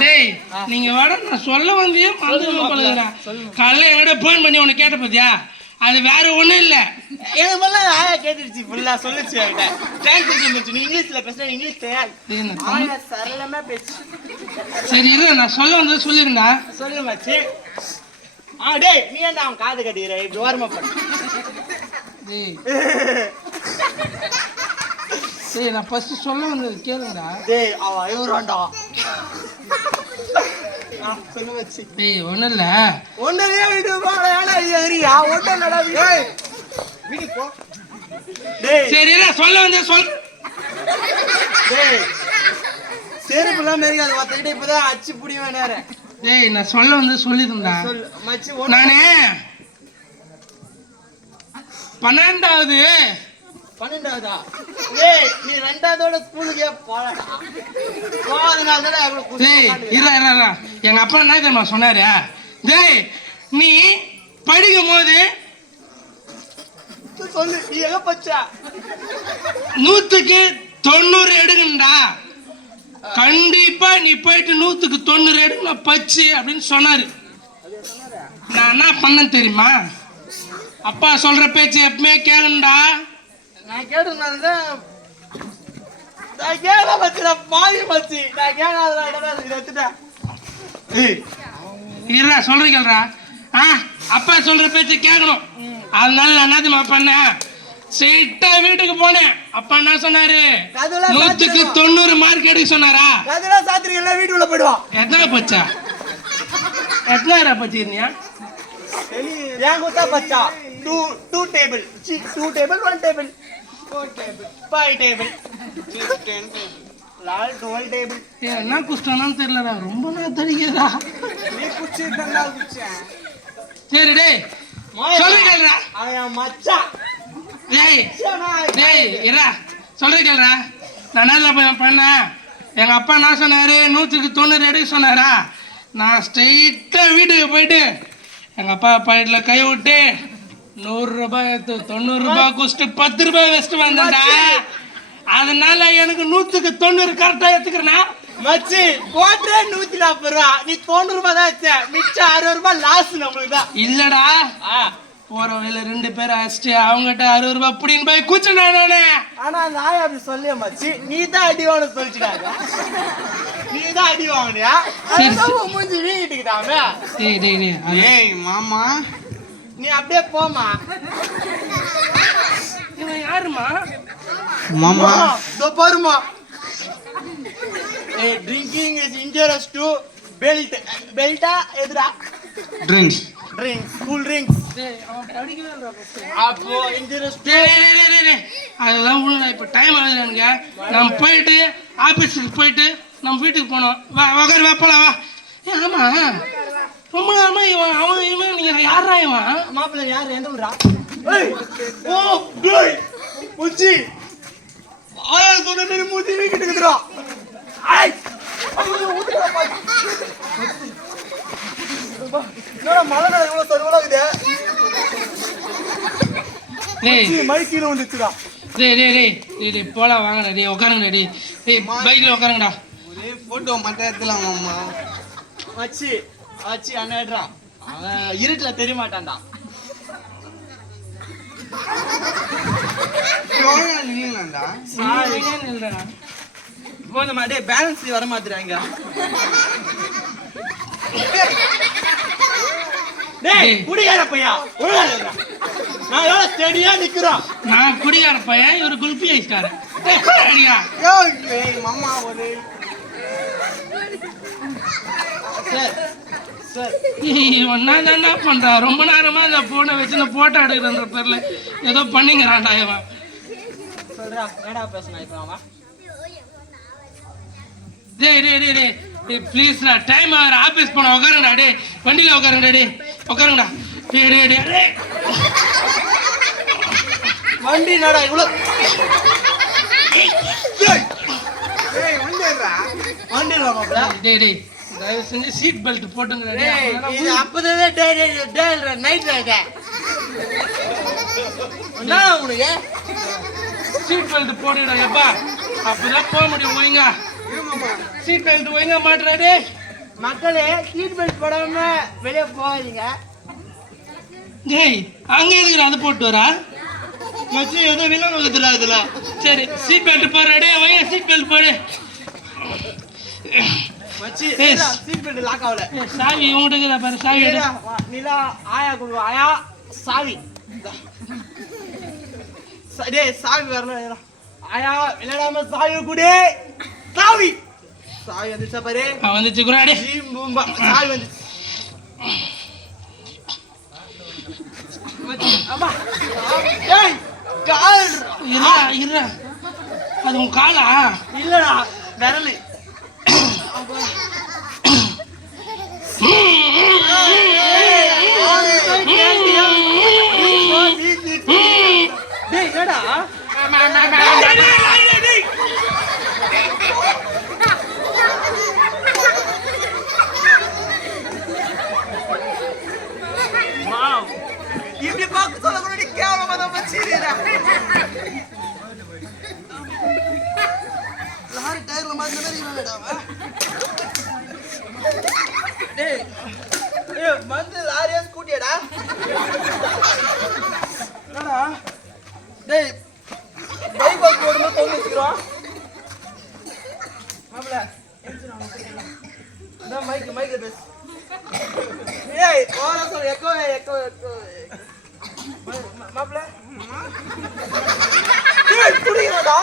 டேய் நீங்க வாட நான் சொல்ல வந்தே மறந்துடாம பழகுறேன் காலைல என்கிட்ட ஃபோன் பண்ணி உன்னை கேட்ட பாத்தியா அது வேற ஒண்ணும் இல்ல எனக்கு ஃபுல்லாக ஆயா கேட்டுருச்சு ஃபுல்லாக சொல்லிச்சு என்கிட்ட தேங்க்யூ ஸோ மச் நீ இங்கிலீஷில் பேசுனா இங்கிலீஷ் தெரியாது டேய், நான் தமிழ்- ஆயா சரளமாக பேசு சரி இரு நான் சொல்ல வந்தது சொல்லிருந்தா சொல்லு மச்சி டேய் நீ என்ன அவன் காது கட்டிக்கிற இப்படி ஓரமா பண்ணு டேய் டேய் நான் ஃபர்ஸ்ட் சொல்ல வந்தது கேளுங்கடா டேய் அவன் அழுகுறான்டா சொல்லு மச்சி டேய் ஒண்ணும் இல்ல ஒன்னுலயே வீட்டுக்கு போகல ஏன்னா எறியா ஒன்றும் இல்லடா வீட்டுக்கு போ டேய் சரி இரு சொல்ல வந்தது சொல் டேய் செருப்புலாம் மெரிக்காது ஒருத்தக்கிட்ட இப்போதான் அச்சு புடிவேன் நேரம் டேய் நான் சொல்ல வந்தது சொல்லிருந்தா சொல்லு மச்சி நானே 12வது. 12வதா? ஏய் நீ 2வதோட ஸ்கூலுக்கே போறடா. போறதுனால தான அவளோ டேய் இரு. எங்க அப்பா என்ன தெரியுமா சொன்னாரு? டேய் நீ படிக்கும் போது சொல்லு நீ எங்க பச்சா? 100க்கு 90 எடுங்கண்டா. கண்டிப்பா நீ போயிட்டு 100க்கு 90 எடுங்க பச்சு அப்படின்னு சொன்னாரு. நான் என்ன பண்ணேன் தெரியுமா? அப்பா சொல்ற பேச்சு எப்பவுமே கேளுண்டா. நான் கேட்டதுனால நான் கேட்க பச்சா பாதி பச்சி. நான் கேட்காதடா எடுத்துட்டேன். இருடா சொல்றீங்களா? அப்பா சொல்ற பேச்சு கேட்கணும். அதனால நான் என்ன தெரியுமா பண்ணேன்? ஸ்ட்ரெயிட்டா வீட்டுக்கு போனேன். அப்பா என்ன சொன்னாரு? 100க்கு 90 மார்க் எடுக்க சொன்னாரா? அதெல்லாம் சாத்திரி எல்லாம் வீட்டுக்குள்ள போயிடுவான். எத்தனை பச்சா? எத்தனை பச்சிருந்தியா? ஏன் குத்தா பச்சா? 2 table. 2 table 1 table 4 table 5 table 6 10 table 12 table. என்ன குஷ்டம்னு தெரியலடா. ரொம்ப நான் தடிக்கிறா. நீ குச்சிட்டா குச்சேன். சரி டேய் சொல்றீங்களா? அவன் மச்சான். டேய் இரா சொல்றீங்களா? நான் என்ன பண்ணேன்? எங்க அப்பா என்ன சொன்னாரு? 100க்கு 90 எடுக்க சொன்னாரா? நான் ஸ்ட்ரெயிட்டா வீட்டுக்கு போயிட்டு எங்க அப்பா பாக்கெட்ல கை விட்டு 100 ரூபாய் எடுத்து 90 ரூபாய் குடிச்சிட்டு 10 ரூபாய் வச்சுட்டு வந்தேன்டா. அதனால எனக்கு 100க்கு 90 கரெக்டா எடுத்துக்கிறேன்னா மச்சி போட்டே 140 ரூபா. நீ 90 ரூபாய் தான் வச்ச. மிச்சம் 60 ரூபாய் லாஸ் நம்மளுக்கு தான். இல்லடா போற வழியில 2 பேர் அடிச்சுட்டு அவங்ககிட்ட 60 ரூபாய் அப்படின்னு போய் கூச்சனா நானே. ஆனா நான் அப்படி சொல்லிய மச்சி நீ தான் அடி வாங்க சொல்லிட்டாங்க. நீ தான் அடி வாங்கினியா? மூஞ்சி வீட்டுக்கு தாமே. டேய் மாமா நீ அப்படியே போமா. இவன் யாருமா? மாமா இதோ பாருமா. Drinking is injurious to belt. Belta எதுடா? ட்ரிங்க்ஸ். Cool drinks. அவன் படிக்கவே இல்லடா. அப்போ injurious to அதெல்லாம் உள்ள இப்ப டைம் ஆகுது எனக்கு. நம்ம போயிட்டு ஆபீஸுக்கு போயிட்டு நம்ம வீட்டுக்கு போனோம். வா போலாம் வா. ஆமா ரொம்ப நேரமா இவன் நீங்க யாரா இவன்? மாப்பிள்ளை யார்? எந்த ஊரா? ஓ டேய் முச்சி ஆயா சொன்ன நீ மூஞ்சி வீட்டுக்கு இருக்குடா. ஐ ஐயோ ஊத்துடா பாய். என்னடா மழை நேரம் இவ்வளவு தருவலாகுதே. டேய் மைக்கில வந்துச்சுடா. டேய் போலாம் வாங்கடா. டேய் உட்காருங்கடா. டேய் பைக்ல உட்காருங்கடா. ஒரே போட்டோ மட்டும் எடுத்துலாம் மாமா. மச்சி அண்ணாடா. அவன் இருட்டுல தெரிய மாட்டான்டா. இல்லைங்களாண்டா. இல்லடா போதுமா? டேய் பேலன்ஸ் வர மாட்டேறாங்க. டேய் குடிகார பையா ஒழுங்கா நான் எவ்வளவு ஸ்டெடியா நிக்கிறோம். நான் குடிகார பையன், இவரு குல்பி ஐஸ்காரன். மாமா ஒரு என்ன பண்றா? ரொம்ப நேரமா இந்த போனை வச்சு நான் போட்டோ எடுக்கிறன்ற பேர்ல ஏதோ பண்ணிங்கிறான்டா இவன். சொல்றா என்னடா பேசுனா இப்ப அவன்? டேய் ப்ளீஸ்டா டைம் ஆகுற. ஆபீஸ் போன உட்காருங்கடா. டேய் வண்டியில உட்காருங்கடா. டேய் உட்காருங்கடா. டேய் வண்டி நடா இவ்வளவு வண்டில மாப்ள. டேய் தயவு செஞ்சு சீட் பெல்ட் போட்டுங்கடா. டேய் இது அப்பதே டேய் நைட் ரைடா. என்ன உனக்கு சீட் பெல்ட் போடுடா எப்பா. அப்பதான் போக முடியும். ஒழுங்க சீட் பெல்ட் ஒழுங்க மாட்டடா. டேய் மக்களே சீட் பெல்ட் போடாம வெளிய போகாதீங்க. டேய் அங்க எதுக்குடா அது போட்டு வரா? மச்சி ஏதோ வில்லன் வந்துடா இதுல. சரி சீட் பெல்ட் போடுறா. டேய் வைங்க சீட் பெல்ட் போடு. மச்சி சீட் பெல்ட் லாக் ஆவல. சாவி உங்ககிட்ட பாரு. சாவி எடு. நிலா ஆயா குடு. ஆயா சாவி. டேய் சாவி வரல. ஆயா இல்லடாம சாவி குடு. சாவி வந்துச்சா பாரு. வந்துச்சு குராடி. சாவி வந்துச்சு. அம்மா ஏய் கால் இருடா. அது உன் காலா? இல்லடா விரலு. இப்படி பார்க்க சொல்ல கூட நீ கேவலமா தான் வச்சிருக்கிற. லாரி டயர்ல மாத்தின மாதிரி இவனடா. டேய் ஏய் வந்து லாரியா ஸ்கூட்டியாடா? என்னடா? டேய் பைபாஸ் போடுமா தொங்க வச்சுக்கிறோம். மாப்ள இந்த மைக் பேசு. ஏய் ஓரா சொல்ல எக்கோ மாப்ள ஏய் புரியுறடா.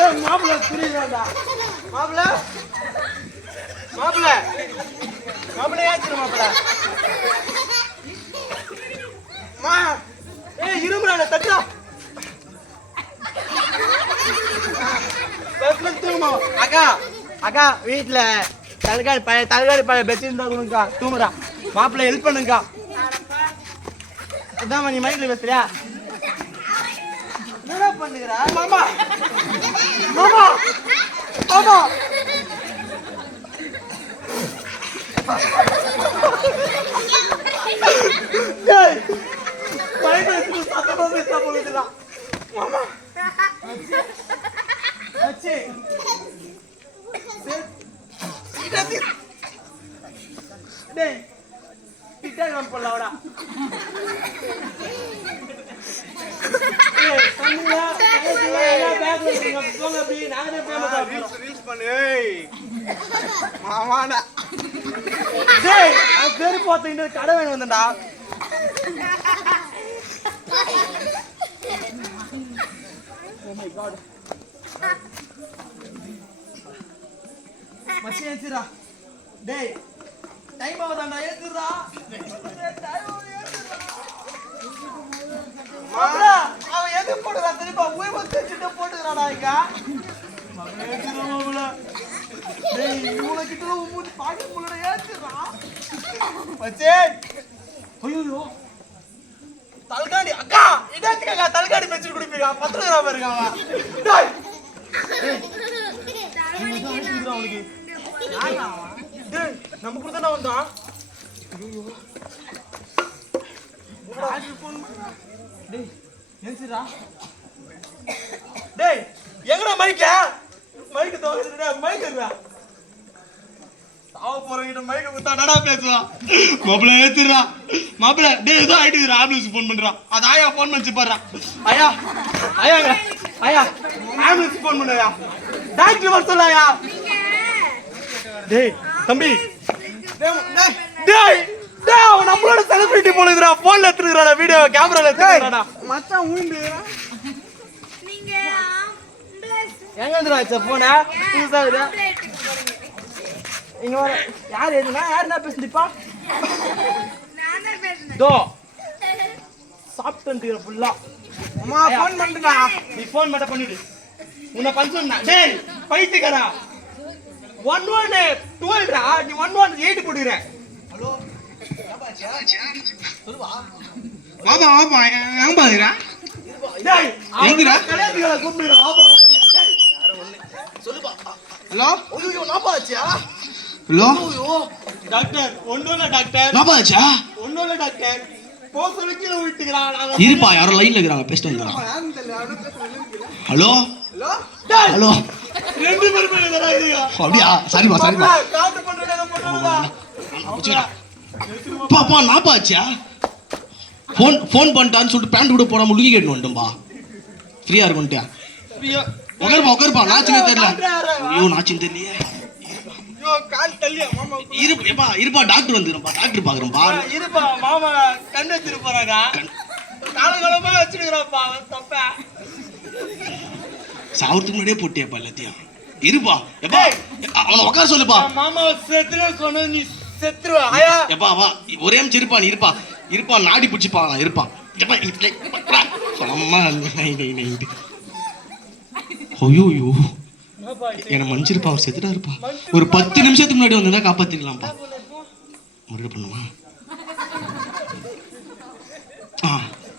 ஏய் மாப்ள புரியுறடா. மாப்ள ஏத்துற மாப்ள. மா ஏய் இருமுறானே தட்டா. அக்கா வீட்டுல தலகாணி பழைய பெட்ஷீட் இருந்தா கொடுங்கக்கா. தூங்குறா மாப்பிள்ள ஹெல்ப் பண்ணுங்கக்கா. அதான் நீ மைக்ல பேசுறியா? என்ன பண்ணுகிறா மாமா? மாமா மாமா ஏய் மைக்ல சத்தமா பேச போகுதுடா மாமா. அச்சே டேய் டிட்டகம் போலாடா. ஏய் தம்பியா எல்லாம் பேக்ல இருக்கீங்க போங்க அப்படி நானே பேமஸா ரீல்ஸ் பண்ணு. ஏய் மாமாடா. டேய் அது பேரு போட்டு இந்த கடை வாங்கி வந்தடா. Oh my god. மச்சி ஏத்துடா. டேய் டைம் ஆவதாண்டா ஏத்துடா. மாப்ள அவன் எது போடுறா தெரியுமா? உயிர் வச்சிட்டு போடுறாடா இங்க. மகனே ஏத்துடா மாப்ள. டேய் இவள கிட்ட மூணு பாக்கெட் முள்ளட ஏத்துடா. மச்சி ஐயோ தல்காடி அக்கா இதாச்சுக்கா தல்காடி வெச்சு குடிப்பீங்க. 10 கிராம் இருக்க அவன். டேய் அவனுக்கு டேய் நம்ம கூட தான வந்தான். ஐயோ ஆர்டர் போன் டேய் ஏன்சிரா. டேய் எங்கடா மைக் தோக்குறடா மைக் இருக்கா. சாவ போறவங்க மைக் குத்தாடா பேசுவா. மாப்ள ஏத்துறா மாப்ள. டேய் ஏதோ ஆயிடுதுடா. ஆம்புலன்ஸ் ஃபோன் பண்றான். அது ஆயா ஃபோன் பண்ணி பாறா. ஆயா ஆம்புலன்ஸ் ஃபோன் பண்ணயா. டாக்டர் வர சொல்லயா. டேய் தம்பி டேய் அவன் நம்மளோட செலிபிரிட்டி போலதுடா. போன்ல எடுத்துக்கறடா வீடியோ கேமரால எடுத்துக்கறடா. மச்சான் ஊண்டுடா. நீங்க எங்க வந்துடா இந்த போன் புதுசாடா. இங்க வர யார் என்ன பேசுதிப்பா? நான் தான் பேசுறேன். தோ சாப்பிட்டேன் ஃபுல்லா. அம்மா ஃபோன் பண்ணுடா. நீ ஃபோன் மட்டும் பண்ணிடு. உன்னை பஞ்சம்னா டேய் பைத்தியக்காரா. 1112 நீ 118 போடுற. ஹலோ சொல்லுவா. வாமா எங்க பாருடா. டேய் எங்கடா கல்யாணத்துல கூப்பிடுறா. வாமா டேய் யாரோ ஒண்ணு சொல்லுப்பா. ஹலோ ஐயோ நாபாச்சா. ஹலோ ஐயோ டாக்டர் ஒண்ணுல டாக்டர் நாபாச்சா. ஒண்ணுல டாக்டர் போசல கீழ விட்டுக்கறான். இருப்பா யாரோ லைன்ல இருக்கறாங்க பேசிட்டு வந்தறாங்க. ஹலோ ஹலோ ரெண்டு பேரும் பேசுறா இதுயா. அப்படியே சரிமா காட் பண்றடா. பாப்பா நாபாச்சா. ஃபோன் பண்ணிட்டான்னு சொல்லிட்டு பேண்ட் கூட போடாம லுங்கி கேட்டு வந்துட்டோம்பா. ஃப்ரீயா இருக்கும்ட்டா. உட்காருப்பா நாச்சினே தெரியல. ஐயோ நாச்சினே தெரியலையே. ஐயோ கால் தள்ளியா மாமா. இருப்பா டாக்டர் வந்துருப்பா. டாக்டர் பாக்குறேன்பா. இருப்பா மாமா கண்ணு எடுத்துட்டு போறாங்க. காலகாலமா வச்சிருக்கறாப்பா தப்ப. சாவுறதுக்கு முன்னாடியே போட்டியப்பா எல்லாத்தையும். இருப்பா எப்பா அவனை உட்கார சொல்லுப்பா. மாமா செத்துற சொன்ன நீ செத்துருவா. ஆயா எப்பா வா ஒரே நிமிஷம் இருப்பா. நீ இருப்பா நாடி பிடிச்சிப்பா. இருப்பா எப்பா அம்மா ஐயோ என்ன மன்னிச்சிருப்பா. அவர் செத்துட்டா இருப்பா. ஒரு 10 நிமிஷத்துக்கு முன்னாடி வந்தா காப்பாத்திக்கலாம்ப்பா. முருகை பண்ணுமா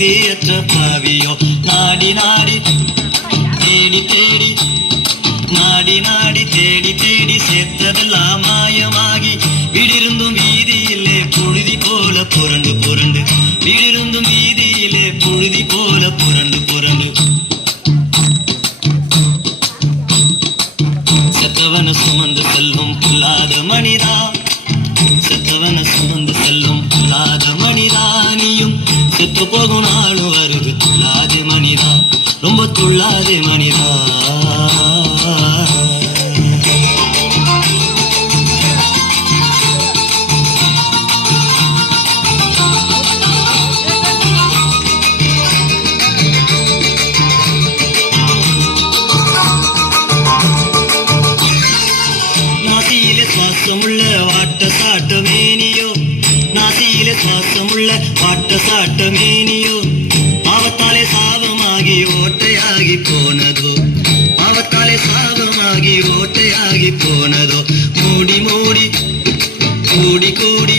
பக்தியற்ற பாவியோ நாடி நாடி தேடி தேடி நாடி நாடி தேடி தேடி சேர்த்ததெல்லாம் மாயமாகி வீடிருந்தும் வீதியிலே புழுதி போல புரண்டு புரண்டு வீடிருந்தும் வீதியிலே புழுதி போல புரண்டு புரண்டு செத்தவன சுமந்து செல்லும் புல்லாத மனிதா செத்தவன சுமந்து செல்லும் புல்லாத மனிதா நீயும் செத்து போகும் நாளும் வருது துள்ளாதே மனிதா ரொம்ப துள்ளாதே மனிதா நாசியிலே சுவாசமுள்ள வாட்ட சாட்ட மேனியோ நாசியிலே சுவாசமுள்ள வாட்ட சாட்ட மேனியோ பாவத்தாலே சாபமாகி ஓட்டையாகி போனதோ பாவத்தாலே சாபமாகி ஓட்டையாகி போனதோ மூடி மூடி கூடி கூடி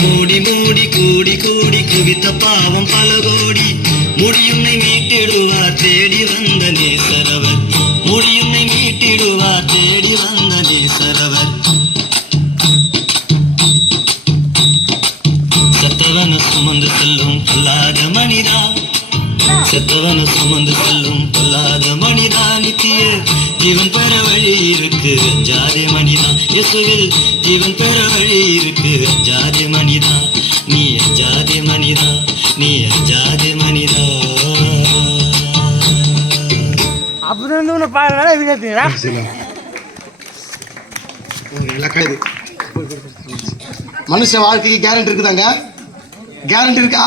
மூடி மூடி கூடி கூடி குவித்த பாவம் பல கோடி முடியுன்னை மீட்டிடுவார் தேடி வந்த நேசரவர் முடியுன்னை மீட்டிடுவார் தேடி வந்த நேசரவர் செத்தவன சுமந்து செல்லும் பொல்லாத மனிதா செத்தவன சுமந்து செல்லும் பொல்லாத மனிதா நித்திய ஜீவன் பெற வழி இருக்கு அஞ்சாதே மனிதா இயேசுவில் ஜீவன் பெற வழி இருக்கு அஞ்சாதே மனிதா நீ அஞ்சாதே மனிதா நீ அஞ்சாதே மனிதா அப்படி வந்து உன்னை பாடுறா இது கேட்டீங்களா மனுஷ வாழ்க்கைக்கு கேரண்டி இருக்குதாங்க கேரண்டி இருக்கா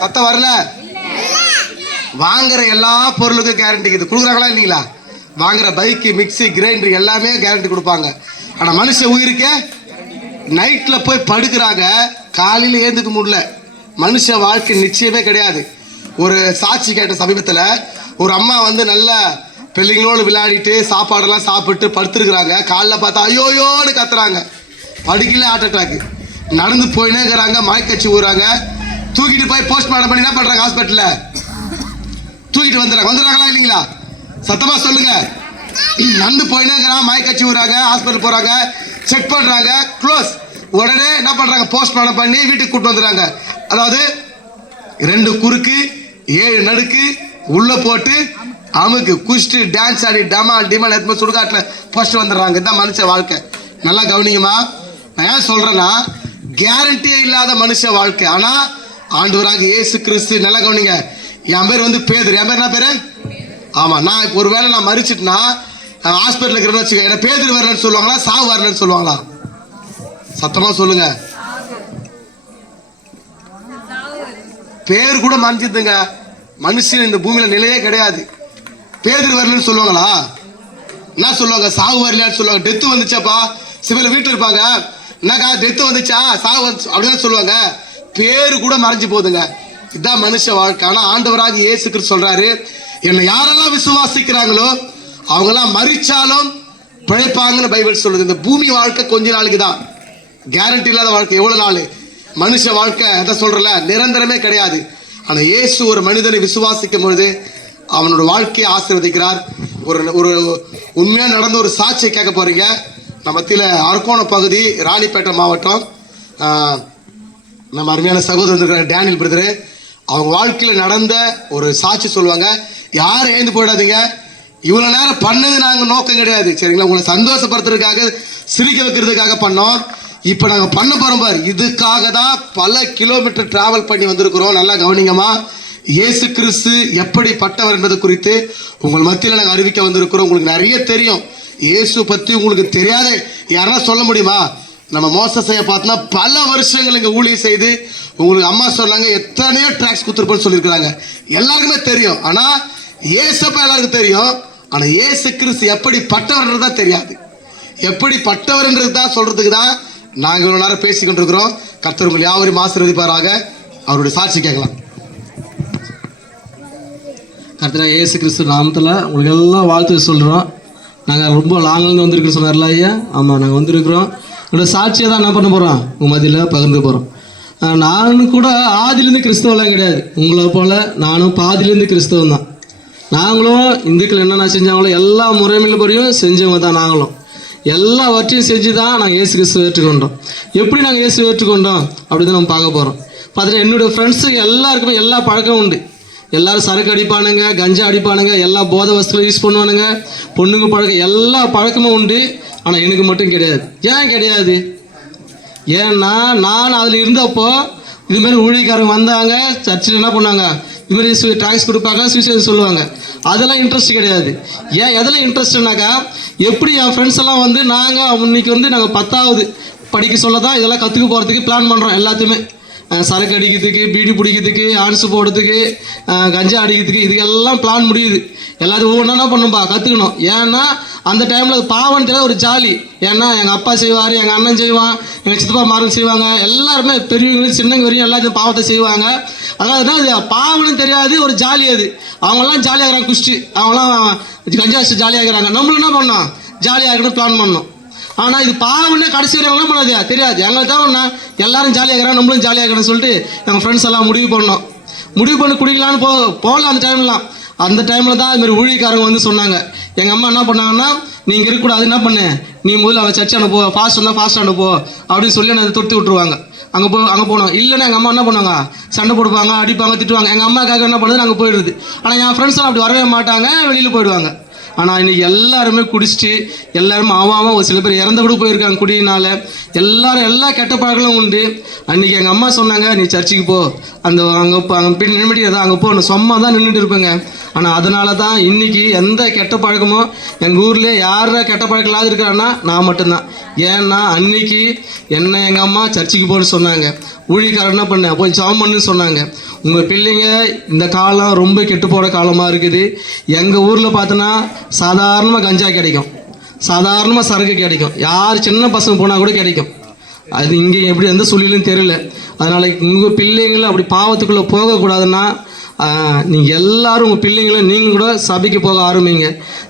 சத்தம் வரல வாங்குற எல்லா பொருளுக்கும் கேரண்டி இருக்குது கொடுக்குறாங்களா இல்லைங்களா வாங்குற பைக்கு மிக்சி கிரைண்டர் எல்லாமே கேரண்டி கொடுப்பாங்க ஆனால் மனுஷ உயிருக்கே நைட்டில் போய் படுக்கிறாங்க காலையில் ஏந்துக்க முடியல மனுஷ வாழ்க்கை நிச்சயமே கிடையாது. ஒரு சாட்சி கேட்ட சமீபத்தில் ஒரு அம்மா வந்து நல்ல பிள்ளைங்களோடு விளையாடிட்டு சாப்பாடெல்லாம் சாப்பிட்டு படுத்துருக்குறாங்க. காலைல பார்த்தா ஐயோயோன்னு கத்துறாங்க. படுக்கல ஹார்ட் அட்டாக்கு. நடந்து போயினே இருக்கிறாங்க. மயக்கச்சி ஊறாங்க. தூக்கிட்டு போய் போஸ்ட்மார்ட்டம் பண்ணி என்ன பண்ணுறாங்க ஹாஸ்பிட்டலில் தூக்கிட்டு வந்துடுறாங்களா இல்லைங்களா? சத்தமாக சொல்லுங்க. நடந்து போயினே இருக்கிறாங்க. மயக்கச்சி ஊறாங்க. ஹாஸ்பிட்டல் போகிறாங்க. செக் பண்ணுறாங்க. க்ளோஸ். உடனே என்ன பண்ணுறாங்க போஸ்ட்மார்ட்டம் பண்ணி வீட்டுக்கு கூப்பிட்டு வந்துடுறாங்க. அதாவது 2 குறுக்கு 7 நடுக்கு உள்ள போட்டு அமுக்கு குஷ்டு டான்ஸ் ஆடி டமால் டிமால் எடுத்து சுடுகாட்டில் ஃபர்ஸ்ட் வந்துடுறாங்க. இதுதான் மனுஷ வாழ்க்கை. நல்லா கவனிங்கம்மா. நான் ஏன் சொல்கிறேன்னா கேரண்டியே இல்லாத மனுஷ வாழ்க்கை. ஆனால் ஆண்டவராக இயேசு கிறிஸ்து நல்லா கவனிங்க. என் பேர் வந்து பேதுரு. என் பேர் என்ன பேர்? ஆமாம். நான் இப்போ ஒரு வேளை நான் மறிச்சிட்டுனா ஹாஸ்பிட்டலில் இருக்கிறேன்னு வச்சுக்க, என்ன பேதுரு வரலன்னு சொல்லுவாங்களா சாவு வரலன்னு சொல்லுவாங்களா? சத்தமாக சொல்லுங்க. பேர் கூட மறைஞ்சிதுங்க. மனுஷன் இந்த பூமியில நிலையே கிடையாது. பேதுரு வரலன்னு சொல்லுவாங்களா? என்ன சொல்லுவாங்க? சாவு வரலையான்னு சொல்லுவாங்க. டெத்து வந்துச்சாப்பா சிவில் வீட்டில் இருப்பாங்க. என்னக்கா டெத்து வந்துச்சா சாவு வந்து அப்படின்னு சொல்லுவாங்க. பேரு கூட மறைஞ்சு போகுதுங்க. இதுதான் மனுஷ வாழ்க்கை. ஆனால் ஆண்டவராக இயேசு கிறிஸ்து சொல்றாரு, என்னை யாரெல்லாம் விசுவாசிக்கிறாங்களோ அவங்கெல்லாம் மறிச்சாலும் பிழைப்பாங்கன்னு பைபிள் சொல்லுது. இந்த பூமி வாழ்க்கை கொஞ்ச நாளைக்கு தான். கேரண்டி இல்லாத வாழ்க்கை. எவ்வளவு நாள்? மனுஷ வாழ்க்கை அதை சொல்றல நிரந்தரமே கிடையாது. ஆனால் இயேசு ஒரு மனிதனை விசுவாசிக்கும் பொழுது அவனோட வாழ்க்கையை ஆசீர்வதிக்கிறார். ஒரு உண்மையாக நடந்த ஒரு சாட்சியை கேட்க போறீங்க. நம்ம மத்தியில் அரக்கோணம் பகுதி ராணிப்பேட்டை மாவட்டம் நம்ம அருமையான சகோதரர் இருக்கிற டேனியல் பிரதரு. அவங்க வாழ்க்கையில் நடந்த ஒரு சாட்சி சொல்லுவாங்க. யாரும் ஏந்து போயிடாதீங்க. இவ்வளோ நேரம் பண்ணது நாங்கள் நோக்கம் கிடையாது, சரிங்களா? உங்களை சந்தோஷப்படுத்துறதுக்காக சிரிக்க வைக்கிறதுக்காக பண்ணோம். இப்போ நாங்கள் பண்ண போகிறோம் பாரு, இதுக்காக தான் பல கிலோமீட்டர் டிராவல் பண்ணி வந்திருக்கிறோம். நல்லா கவனிங்கம்மா. இயேசு கிறிஸ்து எப்படிப்பட்டவர் என்பது குறித்து உங்கள் மத்தியில் நாங்கள் அறிவிக்க வந்திருக்கிறோம். உங்களுக்கு நிறைய தெரியும். இயேசு பற்றி உங்களுக்கு தெரியாத யாரா சொல்ல முடியுமா? நம்ம மோசஸையை பார்த்தோன்னா பல வருஷங்கள் இங்கே ஊழியம் செய்து உங்களுக்கு அம்மா சொன்னாங்க எத்தனையோ ட்ராக்ஸ் கொடுத்துருப்போன்னு சொல்லியிருக்கிறாங்க. எல்லாருக்குமே தெரியும். ஆனால் இயேசப்பா எல்லாருக்கும் தெரியும். ஆனால் இயேசு கிறிஸ்து எப்படிப்பட்டவர்ன்றது தான் தெரியாது. எப்படிப்பட்டவர்ன்றது தான் சொல்கிறதுக்கு தான் நாங்கள் இவ்வளோ நேரம் பேசி கொண்டிருக்கிறோம். கர்த்தர் உங்கள் யாவரையும் ஆசீர்வதிப்பாராக. அவருடைய சாட்சி கேட்கலாம். கர்த்தராக இயேசு கிறிஸ்து நாமத்தில் உங்களுக்கு எல்லாம் வாழ்த்து சொல்கிறோம். நாங்கள் ரொம்ப லாங்கிலேருந்து வந்திருக்கோம் சொன்னார்ல ஐயா. ஆமாம், நாங்கள் வந்திருக்கிறோம். என்னோட சாட்சியை தான் என்ன பண்ண போகிறோம் உங்கள் மத்தியில் பகிர்ந்து போகிறோம். நான் கூட ஆதிலேருந்து கிறிஸ்தவெல்லாம் கிடையாது. உங்களை போல் நானும் பாதிலேருந்து கிறிஸ்தவம் தான். நாங்களும் இந்துக்கள் என்னென்ன செஞ்சாங்களோ எல்லா முறைமையிலும் செஞ்சவங்க தான். நாங்களும் எல்லாவற்றையும் செஞ்சு தான் நாங்கள் இயேசு கிறிஸ்துவை ஏற்றுக்கொண்டோம். எப்படி நாங்கள் இயேசு ஏற்றுக்கொண்டோம் அப்படி தான் நம்ம பார்க்க போகிறோம். பார்த்தீங்கன்னா என்னுடைய ஃப்ரெண்ட்ஸுக்கு எல்லாருக்குமே எல்லா பழக்கமும் உண்டு. எல்லோரும் சரக்கு அடிப்பானுங்க, கஞ்சா அடிப்பானுங்க, எல்லா போதை வஸ்துக்களை யூஸ் பண்ணுவானுங்க, பொண்ணுங்க பழக்கம், எல்லா பழக்கமும் உண்டு. ஆனால் எனக்கு மட்டும் கிடையாது. ஏன் கிடையாது? ஏன்னா நான் அதில் இருந்தப்போ இதுமாரி ஊழியக்காரங்க வந்தாங்க, சர்ச்சில் என்ன பண்ணாங்க, இதுமாரி டாக்ஸ் கொடுப்பாங்க, சுவிசேஷம் சொல்லுவாங்க. அதெல்லாம் இன்ட்ரெஸ்ட் கிடையாது. ஏன் எதில் இன்ட்ரெஸ்ட்னாக்கா, எப்படி என் ஃப்ரெண்ட்ஸ் எல்லாம் வந்து நாங்கள் இன்னைக்கு வந்து நாங்கள் 10வது படிக்க சொல்ல தான் இதெல்லாம் கற்றுக்க போகிறதுக்கு பிளான் பண்ணுறோம். எல்லாத்தையுமே சரக்கு அடிக்கிறதுக்கு, பீடி பிடிக்கிறதுக்கு, ஆன்ஸு போடுறதுக்கு, கஞ்சா அடிக்கிறதுக்கு, இதுக்கெல்லாம் பிளான் முடியுது. எல்லாத்தையும் ஒவ்வொன்றா பண்ணும்பா கற்றுக்கணும். ஏன்னா அந்த டைமில் அது பாவம் தெரியாது, ஒரு ஜாலி. ஏன்னா எங்கள் அப்பா செய்வார், எங்கள் அண்ணன் செய்வான், எங்கள் சித்தப்பா மார்கள் செய்வாங்க, எல்லாருமே பெரியவங்களும் சின்னங்க வரையும் எல்லாத்தையும் பாவத்தை செய்வாங்க. அதனால் என்ன பாவம்னு தெரியாது, ஒரு ஜாலி அது. அவங்களாம் ஜாலியாகிறாங்க, குஷ்டி அவங்களாம் கஞ்சா வச்சு ஜாலியாகிறாங்க. நம்மளும் என்ன பண்ணோம், ஜாலியாக இருக்கணும் பிளான் பண்ணோம். ஆனால் இது பாவம்னு கடைசி வரை என்ன பண்ணாது தெரியாது. எங்களுக்கு தான் ஒன்றா எல்லாரும் ஜாலியாக இருக்கிறாங்க, நம்மளும் ஜாலியாக இருக்கிறோன்னு சொல்லிட்டு எங்கள் ஃப்ரெண்ட்ஸ் எல்லாம் முடிவு பண்ணோம். முடிவு பண்ணி குடிக்கலான்னு போகல. அந்த டைமில் தான் இதுமாதிரி ஊழியக்காரங்க வந்து சொன்னாங்க. எங்கள் அம்மா என்ன பண்ணாங்கன்னா, நீங்கள் இருக்கக்கூடாது, என்ன பண்ணு, நீ முதல்ல அவன் சர்ச் அனுப்போ, ஃபாஸ்ட் வந்தால் ஃபாஸ்ட் அனுப்போ அப்படின்னு சொல்லி என்னை துரத்தி விட்ருவாங்க. அங்கே போனோம். இல்லைன்னா எங்கள் அம்மா என்ன பண்ணுவாங்க, சண்டை போடுவாங்க, அடிப்பாங்க, திட்டுவாங்க. எங்கள் அம்மாக்காக என்ன பண்ணுறது, நாங்கள் போயிடுது. ஆனால் என் ஃப்ரெண்ட்ஸ்லாம் அப்படி வரவே மாட்டாங்க, வெளியில் போயிடுவாங்க. ஆனால் இன்றைக்கி எல்லாருமே குடிச்சிட்டு எல்லாருமே ஆவாமல் ஒரு சில பேர் இறந்து கூட போயிருக்காங்க குடியினால். எல்லாரும் எல்லா கெட்ட பழக்கங்களும் உண்டு. அன்றைக்கி எங்கள் அம்மா சொன்னாங்க, நீ சர்ச்சுக்கு போ, அங்கே நின்றுட்டு தான் அங்கே போ, நான் சும்மா தான் நின்றுட்டு இருப்பேங்க. ஆனால் அதனால தான் இன்றைக்கி எந்த கெட்ட பழக்கமும் எங்கள் ஊரில் யார கெட்ட பழக்கம் இல்லாத இருக்கிறான்னா நான் மட்டும்தான். ஏன்னா அன்றைக்கி என்ன எங்கள் அம்மா சர்ச்சுக்கு போன்னு சொன்னாங்க, ஊழியக்காரர் என்ன பண்ண போய் ஜாம் பண்ணுன்னு சொன்னாங்க. உங்கள் பிள்ளைங்க இந்த காலம் ரொம்ப கெட்டு போகிற காலமாக இருக்குது. எங்கள் ஊரில் பார்த்தோன்னா சாதாரணமாக கஞ்சா கிடைக்கும், சாதாரணமாக சரக்கு கிடைக்கும், யார் சின்ன பசங்க போனால் கூட கிடைக்கும். அது இங்கே எப்படி எந்த சூழ்நிலையும் தெரியல. அதனால் உங்கள் பிள்ளைங்களும் அப்படி பாவத்துக்குள்ளே போகக்கூடாதுன்னா நீங்கள் எல்லோரும் உங்கள் பிள்ளைங்களை நீங்கள் கூட சபைக்கு போக ஆரம்பிங்க.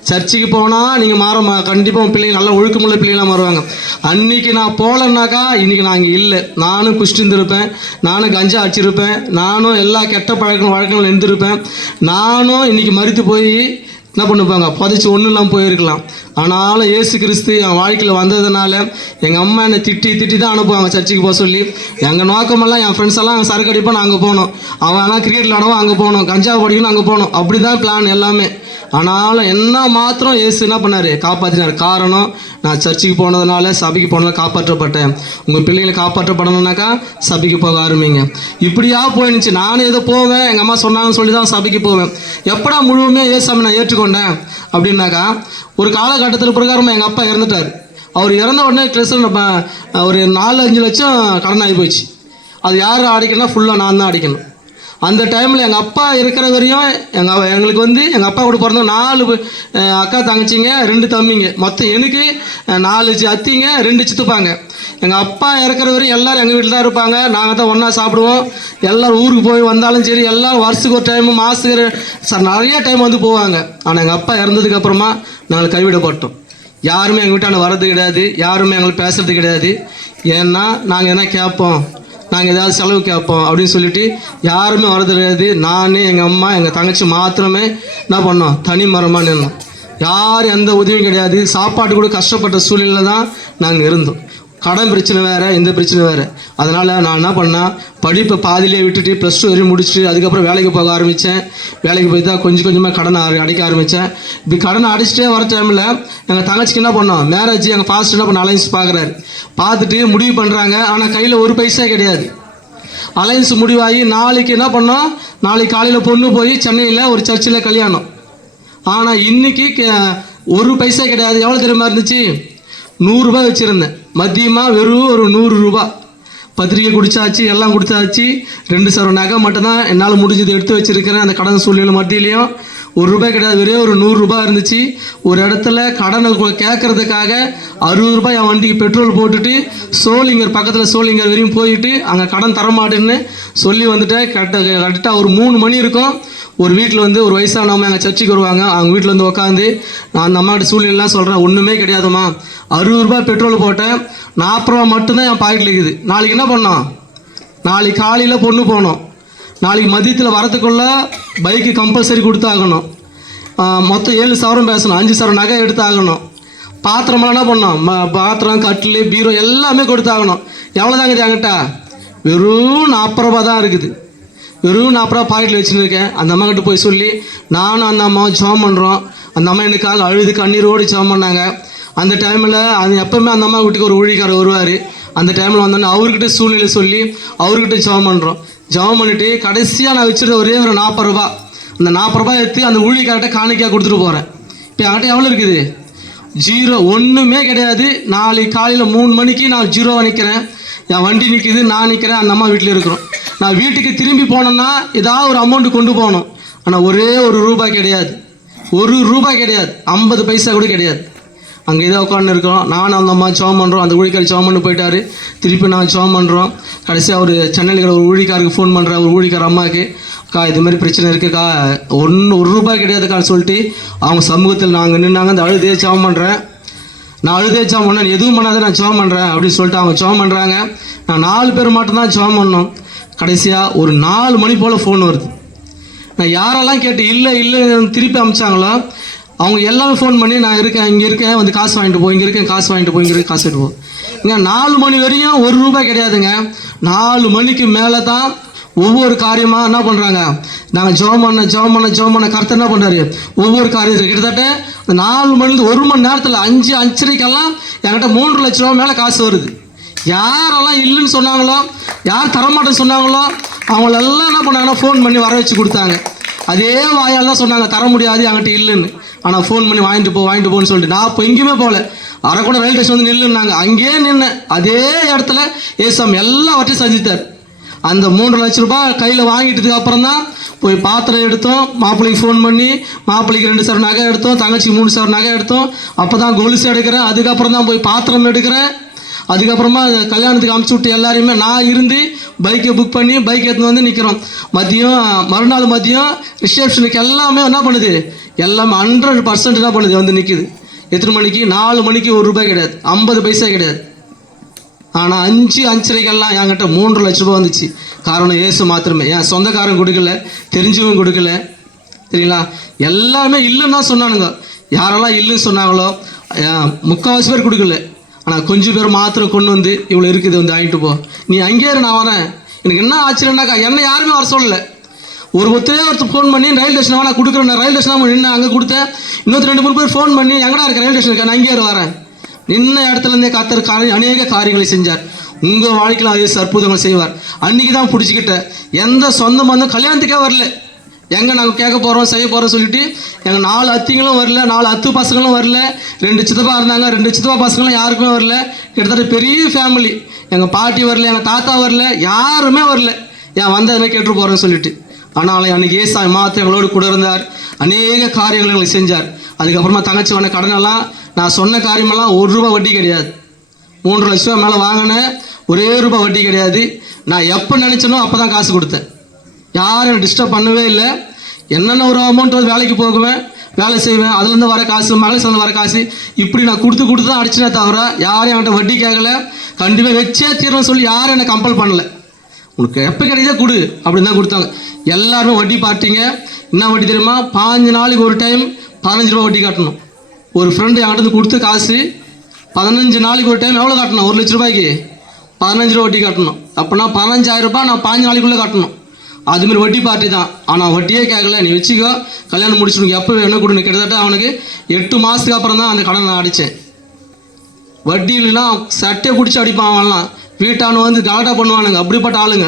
சர்ச்சுக்கு போனால் நீங்கள் கண்டிப்பாக உங்கள் பிள்ளைங்க நல்லா ஒழுக்கமுள்ள பிள்ளைங்களாம் மாறுவாங்க. அன்றைக்கி நான் போகலன்னாக்கா இன்றைக்கி நான் இங்கே இல்லை. நானும் குஷ்டிருந்திருப்பேன், நானும் கஞ்சா அடிச்சிருப்பேன், நானும் எல்லா கெட்ட வழக்கங்களும் இருந்திருப்பேன். நானும் இன்றைக்கி மறித்து போய் என்ன பண்ணுவாங்க, புதைச்சி ஒன்றும் இல்லாமல் போயிருக்கலாம். ஆனாலும் இயேசு கிறிஸ்து என் வாழ்க்கையில் வந்ததுனால எங்கள் அம்மா என்னை திட்டி தான் அனுப்புவாங்க சர்ச்சுக்கு போக சொல்லி. எங்கள் நோக்கமெல்லாம் என் ஃப்ரெண்ட்ஸ் எல்லாம் அங்கே சரக்கு அடிப்போம், அங்கே போகணும், அவன் கிரிக்கெட் விளாடவும் அங்கே போகணும், கஞ்சா படிக்கணும் அங்கே போகணும், அப்படி தான் பிளான் எல்லாமே. ஆனாலும் என்ன மாத்திரம் இயேசு என்ன பண்ணார், காப்பாற்றினார். காரணம் நான் சர்ச்சுக்கு போனதுனால, சபைக்கு போனதால காப்பாற்றப்பட்டேன். உங்கள் பிள்ளைகளை காப்பாற்றப்படணுன்னாக்கா சபைக்கு போக ஆரம்பிங்க. இப்படியா போயிடுச்சு. நானும் ஏதோ போவேன், எங்கள் அம்மா சொன்னாங்கன்னு சொல்லி தான் சபைக்கு போவேன். எப்படா முழுமையாக இயேசுவை நான் ஏற்றுக்கொண்டேன் அப்படின்னாக்கா, ஒரு காலகட்டத்தில் பிரகாரமாக எங்கள் அப்பா இறந்துட்டார். அவர் இறந்த உடனே ட்ரெஸ்ஸில் ஒரு 4-5 லட்சம் கடன் ஆகி போச்சு. அது யார் அடிக்கணும்னா ஃபுல்லாக நான் தான் அடிக்கணும். அந்த டைமில் எங்கள் அப்பா இருக்கிற வரையும் எங்களுக்கு வந்து எங்கள் அப்பா கூட பிறந்த 4 அக்கா தங்கச்சிங்க, 2 தம்பிங்க, மொத்தம் எனக்கு 4 அத்திங்க, 2 சித்துப்பாங்க. எங்கள் அப்பா இறக்குற வரையும் எல்லோரும் எங்கள் வீட்டில் தான் இருப்பாங்க. நாங்கள் தான் ஒன்றா சாப்பிடுவோம். எல்லோரும் ஊருக்கு போய் வந்தாலும் சரி, எல்லாம் வருஷத்துக்கு ஒரு டைமு, மாதத்துக்கு நிறைய டைம் வந்து போவாங்க. ஆனால் எங்கள் அப்பா இறந்ததுக்கப்புறமா நாங்கள் கைவிடப்பட்டோம். யாருமே எங்கள் வீட்டாண்ட வர்றது கிடையாது, யாருமே எங்களுக்கு பேசுறது கிடையாது. ஏன்னா நாங்கள் என்ன கேட்போம், நாங்கள் ஏதாவது செலவு கேட்போம் அப்படின்னு சொல்லிட்டு யாருமே வரது கிடையாது. நான், எங்கள் அம்மா, எங்கள் தங்கச்சி மாத்திரமே என்ன பண்ணோம், தனி மரமாக நின்னோம். யாரும் எந்த உதவியும் கிடையாது. சாப்பாட்டு கூட கஷ்டப்பட்ட சூழ்நிலை தான் நாங்கள் இருந்தோம். கடன் பிரச்சனை வேறு, இந்த பிரச்சனை வேறு. அதனால் நான் என்ன பண்ணேன், படிப்பை பாதியிலே விட்டுட்டு +2 வரையும் முடிச்சுட்டு அதுக்கப்புறம் வேலைக்கு போக ஆரம்பித்தேன். வேலைக்கு போய் தான் கொஞ்சம் கொஞ்சமாக கடனை அடைக்க ஆரம்பித்தேன். இப்படி கடனை அடிச்சுட்டே வர டைமில் எங்கள் தங்கச்சிக்கு என்ன பண்ணோம், மேரேஜ் எங்கள் ஃபாஸ்ட் என்ன பண்ண அலைன்ஸ் பார்க்குறாரு. பார்த்துட்டு முடிவு பண்ணுறாங்க. ஆனால் கையில் ஒரு பைசா கிடையாது. அலைன்ஸ் முடிவாகி நாளைக்கு என்ன பண்ணோம், நாளைக்கு காலையில் பொண்ணு போய் சென்னையில் ஒரு சர்ச்சில் கல்யாணம். ஆனால் இன்றைக்கி 1 பைசா கிடையாது. எவ்வளோ தெரியுமா இருந்துச்சு, 100 ரூபாய் வச்சுருந்தேன். மதியமாக வெறும் ஒரு 100 ரூபாய். பத்திரிக்கை குடிச்சாச்சு, எல்லாம் கொடுத்தாச்சு. 2 சவரன் நகை மட்டும்தான் என்னால் முடிஞ்சது எடுத்து வச்சுருக்கிறேன். அந்த கடன் சூழ்நிலை மத்தியிலையும் 1 ரூபாய் கிடையாது, வெறும் ஒரு 100 ரூபாய் இருந்துச்சு. ஒரு இடத்துல கடனை கேட்கறதுக்காக 60 ரூபாய் என் வண்டிக்கு பெட்ரோல் போட்டுட்டு சோளிங்கர் பக்கத்தில் சோளிங்கர் வரையும் போயிட்டு அங்கே கடன் தரமாட்டேன்னு சொல்லி வந்துட்டேன். கரெக்டாக ஒரு 3 மணி இருக்கும். ஒரு வீட்டில் வந்து ஒரு வயசானவங்க எங்கள் சர்ச்சுக்கு வருவாங்க. அவங்க வீட்டில் வந்து உட்காந்து நான் அந்த அம்மாட்ட சூழ்நிலாம் சொல்கிறேன், ஒன்றுமே கிடையாதுமா, 60 ரூபாய் பெட்ரோல் போட்டேன், 40 ரூபா மட்டும்தான் என் பாக்கெட்டில் இருக்குது. நாளைக்கு என்ன பண்ணோம், நாளைக்கு காலையில் பொண்ணு போகணும், நாளைக்கு மதியத்தில் வரத்துக்குள்ள பைக்கு கம்பல்சரி கொடுத்தாகணும், மொத்தம் 7 சவரம் பேசணும், 5 சவரம் நகை எடுத்தாகணும், பாத்திரமெல்லாம் என்ன பண்ணோம், பாத்திரம் கட்டில் பீரோ எல்லாமே கொடுத்தாகணும். எவ்வளோதாங்க இது என்கிட்ட? வெறும் 40 ரூபா தான் இருக்குது. வெறும் 40 ரூபா பாக்கெட்டில் வச்சுருக்கேன். அந்த அம்மா கிட்ட போய் சொல்லி நானும் அந்த அம்மாவும் ஜெபம் பண்ணுறோம். அந்த அம்மா எனக்காக அழுது கண்ணீரோடு ஜெபம் பண்ணாங்க. அந்த டைமில் அது எப்போவுமே அந்த அம்மா வீட்டுக்கு ஒரு ஊழியக்காரர் வருவார். அந்த டைமில் வந்தோன்னே அவர்கிட்ட சூழ்நிலை சொல்லி அவர்கிட்ட ஜெபம் பண்ணுறோம். ஜெபம் பண்ணிவிட்டு கடைசியாக நான் வச்சுருந்த ஒரே ஒரு 40 ரூபா, அந்த 40 ரூபாய் எடுத்து அந்த ஊழியக்கார்ட்ட காணிக்கையாக கொடுத்துட்டு போகிறேன். இப்போ என்கிட்ட எவ்வளோ இருக்குது? 0, ஒன்றுமே கிடையாது. நாளைக்கு காலையில் 3 மணிக்கு நான் 0 நிற்கிறேன். என் வண்டி நிற்கிது, நான் நிற்கிறேன், அந்த அம்மா வீட்டில் இருக்கிறோம். நான் வீட்டுக்கு திரும்பி போனேன்னா ஏதாவது ஒரு அமௌண்ட்டு கொண்டு போகணும். ஆனால் ஒரே ஒரு ரூபாய் கிடையாது, 1 ரூபாய் கிடையாது, 50 பைசா கூட கிடையாது. அங்கே இதாக உட்காந்து இருக்கோம். நானும் அந்த அம்மா ஜெபம் பண்ணுறோம். அந்த ஊழிக்கார் ஜெபம் பண்ணி போயிட்டார். திருப்பி நான் ஜெபம் பண்ணுறோம். கடைசியாக ஒரு சென்னையில் இருக்கிற ஒரு ஊழிக்காருக்கு ஃபோன் பண்ணுறேன். ஒரு ஊழிக்கார் அம்மாவுக்கு, அக்கா இது மாதிரி பிரச்சனை இருக்குக்கா, 1 ரூபாய் கிடையாதுக்கான்னு சொல்லிட்டு அவங்க சமூகத்தில் நாங்கள் நின்னாங்க. அந்த அழுதே ஜெபம் பண்ணுறேன். நான் அழுதே ஜெபம் பண்ணேன். எதுவும் பண்ணாத நான் ஜெபம் பண்ணுறேன் அப்படின்னு சொல்லிட்டு அவங்க ஜெபம் பண்ணுறாங்க. நான் 4 பேர் மட்டும்தான் ஜெபம் பண்ணோம். கடைசியாக ஒரு 4 மணி போல் ஃபோன் வருது. நான் யாரெல்லாம் கேட்டு இல்லை திருப்பி அமிச்சாங்களோ அவங்க எல்லாமே ஃபோன் பண்ணி நான் இருக்கேன், இங்கே இருக்கேன், வந்து காசு வாங்கிட்டு போ, இங்கே இருக்கேன், காசு வாங்கிட்டு போ, இங்கே இருக்க காசு வாங்கிட்டு போ. இங்கே 4 மணி வரையும் 1 ரூபாய் கிடையாதுங்க. 4 மணிக்கு மேலே தான் ஒவ்வொரு காரியமாக என்ன பண்ணுறாங்க. நாங்கள் ஜெபம் பண்ண கர்த்தர் என்ன பண்ணுறாரு, ஒவ்வொரு காரியத்தில் கிட்டத்தட்ட 4 மணிலேருந்து 1 மணி நேரத்தில் 5:30க்கெல்லாம் என்கிட்ட 3 லட்ச ரூபா மேலே காசு வருது. யாரெல்லாம் இல்லைன்னு சொன்னாங்களோ, யார் தரமாட்டேன்னு சொன்னாங்களோ அவங்களெல்லாம் என்ன பண்ணாங்கன்னா ஃபோன் பண்ணி வர வச்சு கொடுத்தாங்க. அதே வாயால் தான் சொன்னாங்க தர முடியாது என்கிட்ட இல்லைன்னு. ஆனால் ஃபோன் பண்ணி வாங்கிட்டு போன்னு சொல்லிட்டு நான் இப்போ எங்கேயுமே போகல. அரக்கூட ரயில் ஸ்டேஷன் வந்து நில்லுன்னாங்க, அங்கேயே நின்னேன். அதே இடத்துல ஏசாமி எல்லாவற்றையும் செஞ்சுட்டார். அந்த 3 லட்ச ரூபாய் கையில் வாங்கிட்டதுக்கு அப்புறம் தான் போய் பாத்திரம் எடுத்தோம். மாப்பிள்ளைக்கு ஃபோன் பண்ணி மாப்பிள்ளைக்கு 2 சவரம் நகை எடுத்தோம், தங்கச்சிக்கு 3 சவரம் நகை எடுத்தோம். அப்போ தான் கொலுசு எடுக்கிறேன். அதுக்கப்புறம் தான் போய் பாத்திரம் எடுக்கிறேன். அதுக்கப்புறமா கல்யாணத்துக்கு அமுச்சு விட்டு எல்லாரையுமே நான் இருந்து பைக்கை புக் பண்ணி பைக் எடுத்துன்னு வந்து நிற்கிறோம். மறுநாள் மதியம் ரிசப்ஷனுக்கு எல்லாமே என்ன பண்ணுது, எல்லாமே 100% என்ன பண்ணுது வந்து நிற்குது. எத்தனை மணிக்கு? 4 மணிக்கு 1 ரூபாய் கிடையாது, 50 பைசா கிடையாது. ஆனால் 5:30க்கெல்லாம் என்கிட்ட 3 லட்ச ரூபா வந்துச்சு. காரணம் ஏசு மாத்திரமே. என் சொந்தக்காரன் கொடுக்கல, தெரிஞ்சவங்க கொடுக்கல, சரிங்களா? எல்லாமே இல்லைன்னு தான் சொன்னானுங்க. யாரெல்லாம் இல்லைன்னு சொன்னாங்களோ 3/4 பேர் கொடுக்கல. ஆனால் கொஞ்சம் பேர் மாத்திரம் கொண்டு வந்து இவ்வளோ இருக்குது வந்து வாங்கிட்டு போ, நீ அங்கேயே நான் வரேன். எனக்கு என்ன ஆச்சரியம்னாக்கா என்னை யாருமே வர சொல்லலை. ஒருத்தர் ஃபோன் பண்ணி ரயில் ஸ்டேஷன் நான் கொடுக்குறேன், நான் ரயில் ஸ்டேஷன் நின்று அங்கே கொடுத்தேன். இன்னொருத்தர் 2-3 பேர் ஃபோன் பண்ணி எங்கடா இருக்க ரயில் ஸ்டேஷனுக்கு, நான் அங்கேயே வரேன். நின்ன இடத்துலேருந்தே கர்த்தர் அநேக காரியங்களை செஞ்சார். உங்கள் வாழ்க்கையில் அதே அற்புதங்கள் செய்வார். அன்றைக்கி தான் பிடிச்சிக்கிட்டேன். எந்த சொந்த பந்தம் கல்யாணத்துக்கே வரல. எங்கே நாங்கள் கேட்க போகிறோம் செய்ய போகிறோம் சொல்லிட்டு எங்கள் 4 அத்திங்களும் வரல, 4 அத்து பசங்களும் வரல. 2 சித்தப்பா இருந்தாங்க, 2 சித்தப்பா பசங்களும் யாருக்குமே வரல. கிட்டத்தட்ட பெரிய ஃபேமிலி. எங்கள் பாட்டி வரல, எங்கள் தாத்தா வரல, யாருமே வரல. ஏன் வந்ததுமே கேட்டு போகிறேன்னு சொல்லிட்டு. ஆனாலும் அன்றைக்கி ஏசாமி மாத்திரம் எங்களோடு கூட இருந்தார். அநேக காரியங்களை எங்களுக்கு செஞ்சார். அதுக்கப்புறமா தங்கச்சி வந்த கடனெல்லாம் நான் சொன்ன காரியமெல்லாம் 1 ரூபா வட்டி கிடையாது. 3 லட்ச ரூபா மேலே வாங்கினேன், ஒரே ரூபா வட்டி கிடையாது. நான் எப்போ நினச்சனோ அப்போ தான் காசு கொடுத்தேன். யாரும் என்னை டிஸ்டர்ப் பண்ணவே இல்லை. என்னென்ன ஒரு அமௌண்ட் வந்து வேலைக்கு போகுவேன், வேலை செய்வேன், அதுலேருந்து வர காசு, மகளிர்லேருந்து வர காசு, இப்படி நான் கொடுத்து தான் அடிச்சினே தவிர யாரும் என்கிட்ட வட்டி கேட்கல. கண்டிப்பாக வச்சே தீரணும்னு சொல்லி யாரும் என்னை கம்பல் பண்ணலை. உனக்கு எப்போ கிடைக்குதோ கொடு அப்படின்னு தான் கொடுத்தாங்க. எல்லாருமே வட்டி பார்த்தீங்க. என்ன வட்டி தெரியுமா? 5 நாளைக்கு ஒரு டைம் 15 ரூபா வட்டி கட்டணும். ஒரு ஃப்ரெண்டு என்கிட்ட கொடுத்து காசு 15 நாளைக்கு ஒரு டைம் எவ்வளோ கட்டணும்? 1 லட்ச ரூபாய்க்கு 15 ரூபா வட்டி கட்டணும். அப்போனா 15,000 ரூபாய் நான் 15 நாளைக்குள்ளே கட்டணும். அதுமாரி வட்டி பார்ட்டி தான். ஆனால் வட்டியே கேட்கல, நீ வச்சுக்கோ, கல்யாணம் முடிச்சுனுக்கு எப்போ வேணும் கொடுன்னு. கிட்டத்தட்ட அவனுக்கு 8 மாதத்துக்கு அப்புறம் தான் அந்த கடன் நான் அடித்தேன். வட்டி இல்லைன்னா சட்டையை பிடிச்சி அடிப்பான். அவன்லாம் வீட்டானு வந்து கலாட்டா பண்ணுவானுங்க, அப்படிப்பட்ட ஆளுங்க.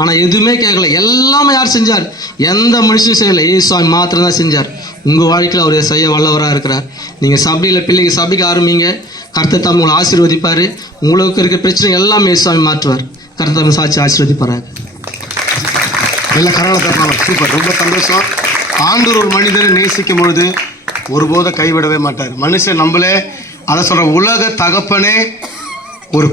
ஆனால் எதுவுமே கேட்கல. எல்லாமே யார் செஞ்சார்? எந்த மனுஷனும் செய்யலை, ஏசாமி மாத்திரம் தான் செஞ்சார். உங்கள் வாழ்க்கையில் அவர் செய்ய வல்லவராக இருக்கிறார். நீங்கள் சபையில் பிள்ளைங்க சபைக்கு ஆரம்பிங்க, கர்த்தர் தாம் உங்களை ஆசீர்வதிப்பார். உங்களுக்கு இருக்க பிரச்சனை எல்லாமே ஏசாமி மாற்றுவார். கர்த்தர் தாம் சாட்சி ஆசீர்வதிப்பார். நல்ல கரங்களை சூப்பர், ரொம்ப சந்தோஷம். ஆண்டவர் ஒரு மனிதரை நேசிக்கும் பொழுது ஒருபோதும் கைவிடவே மாட்டார். மனுஷன் நம்மளே அதை சொல்கிற உலக தகப்பனே ஒரு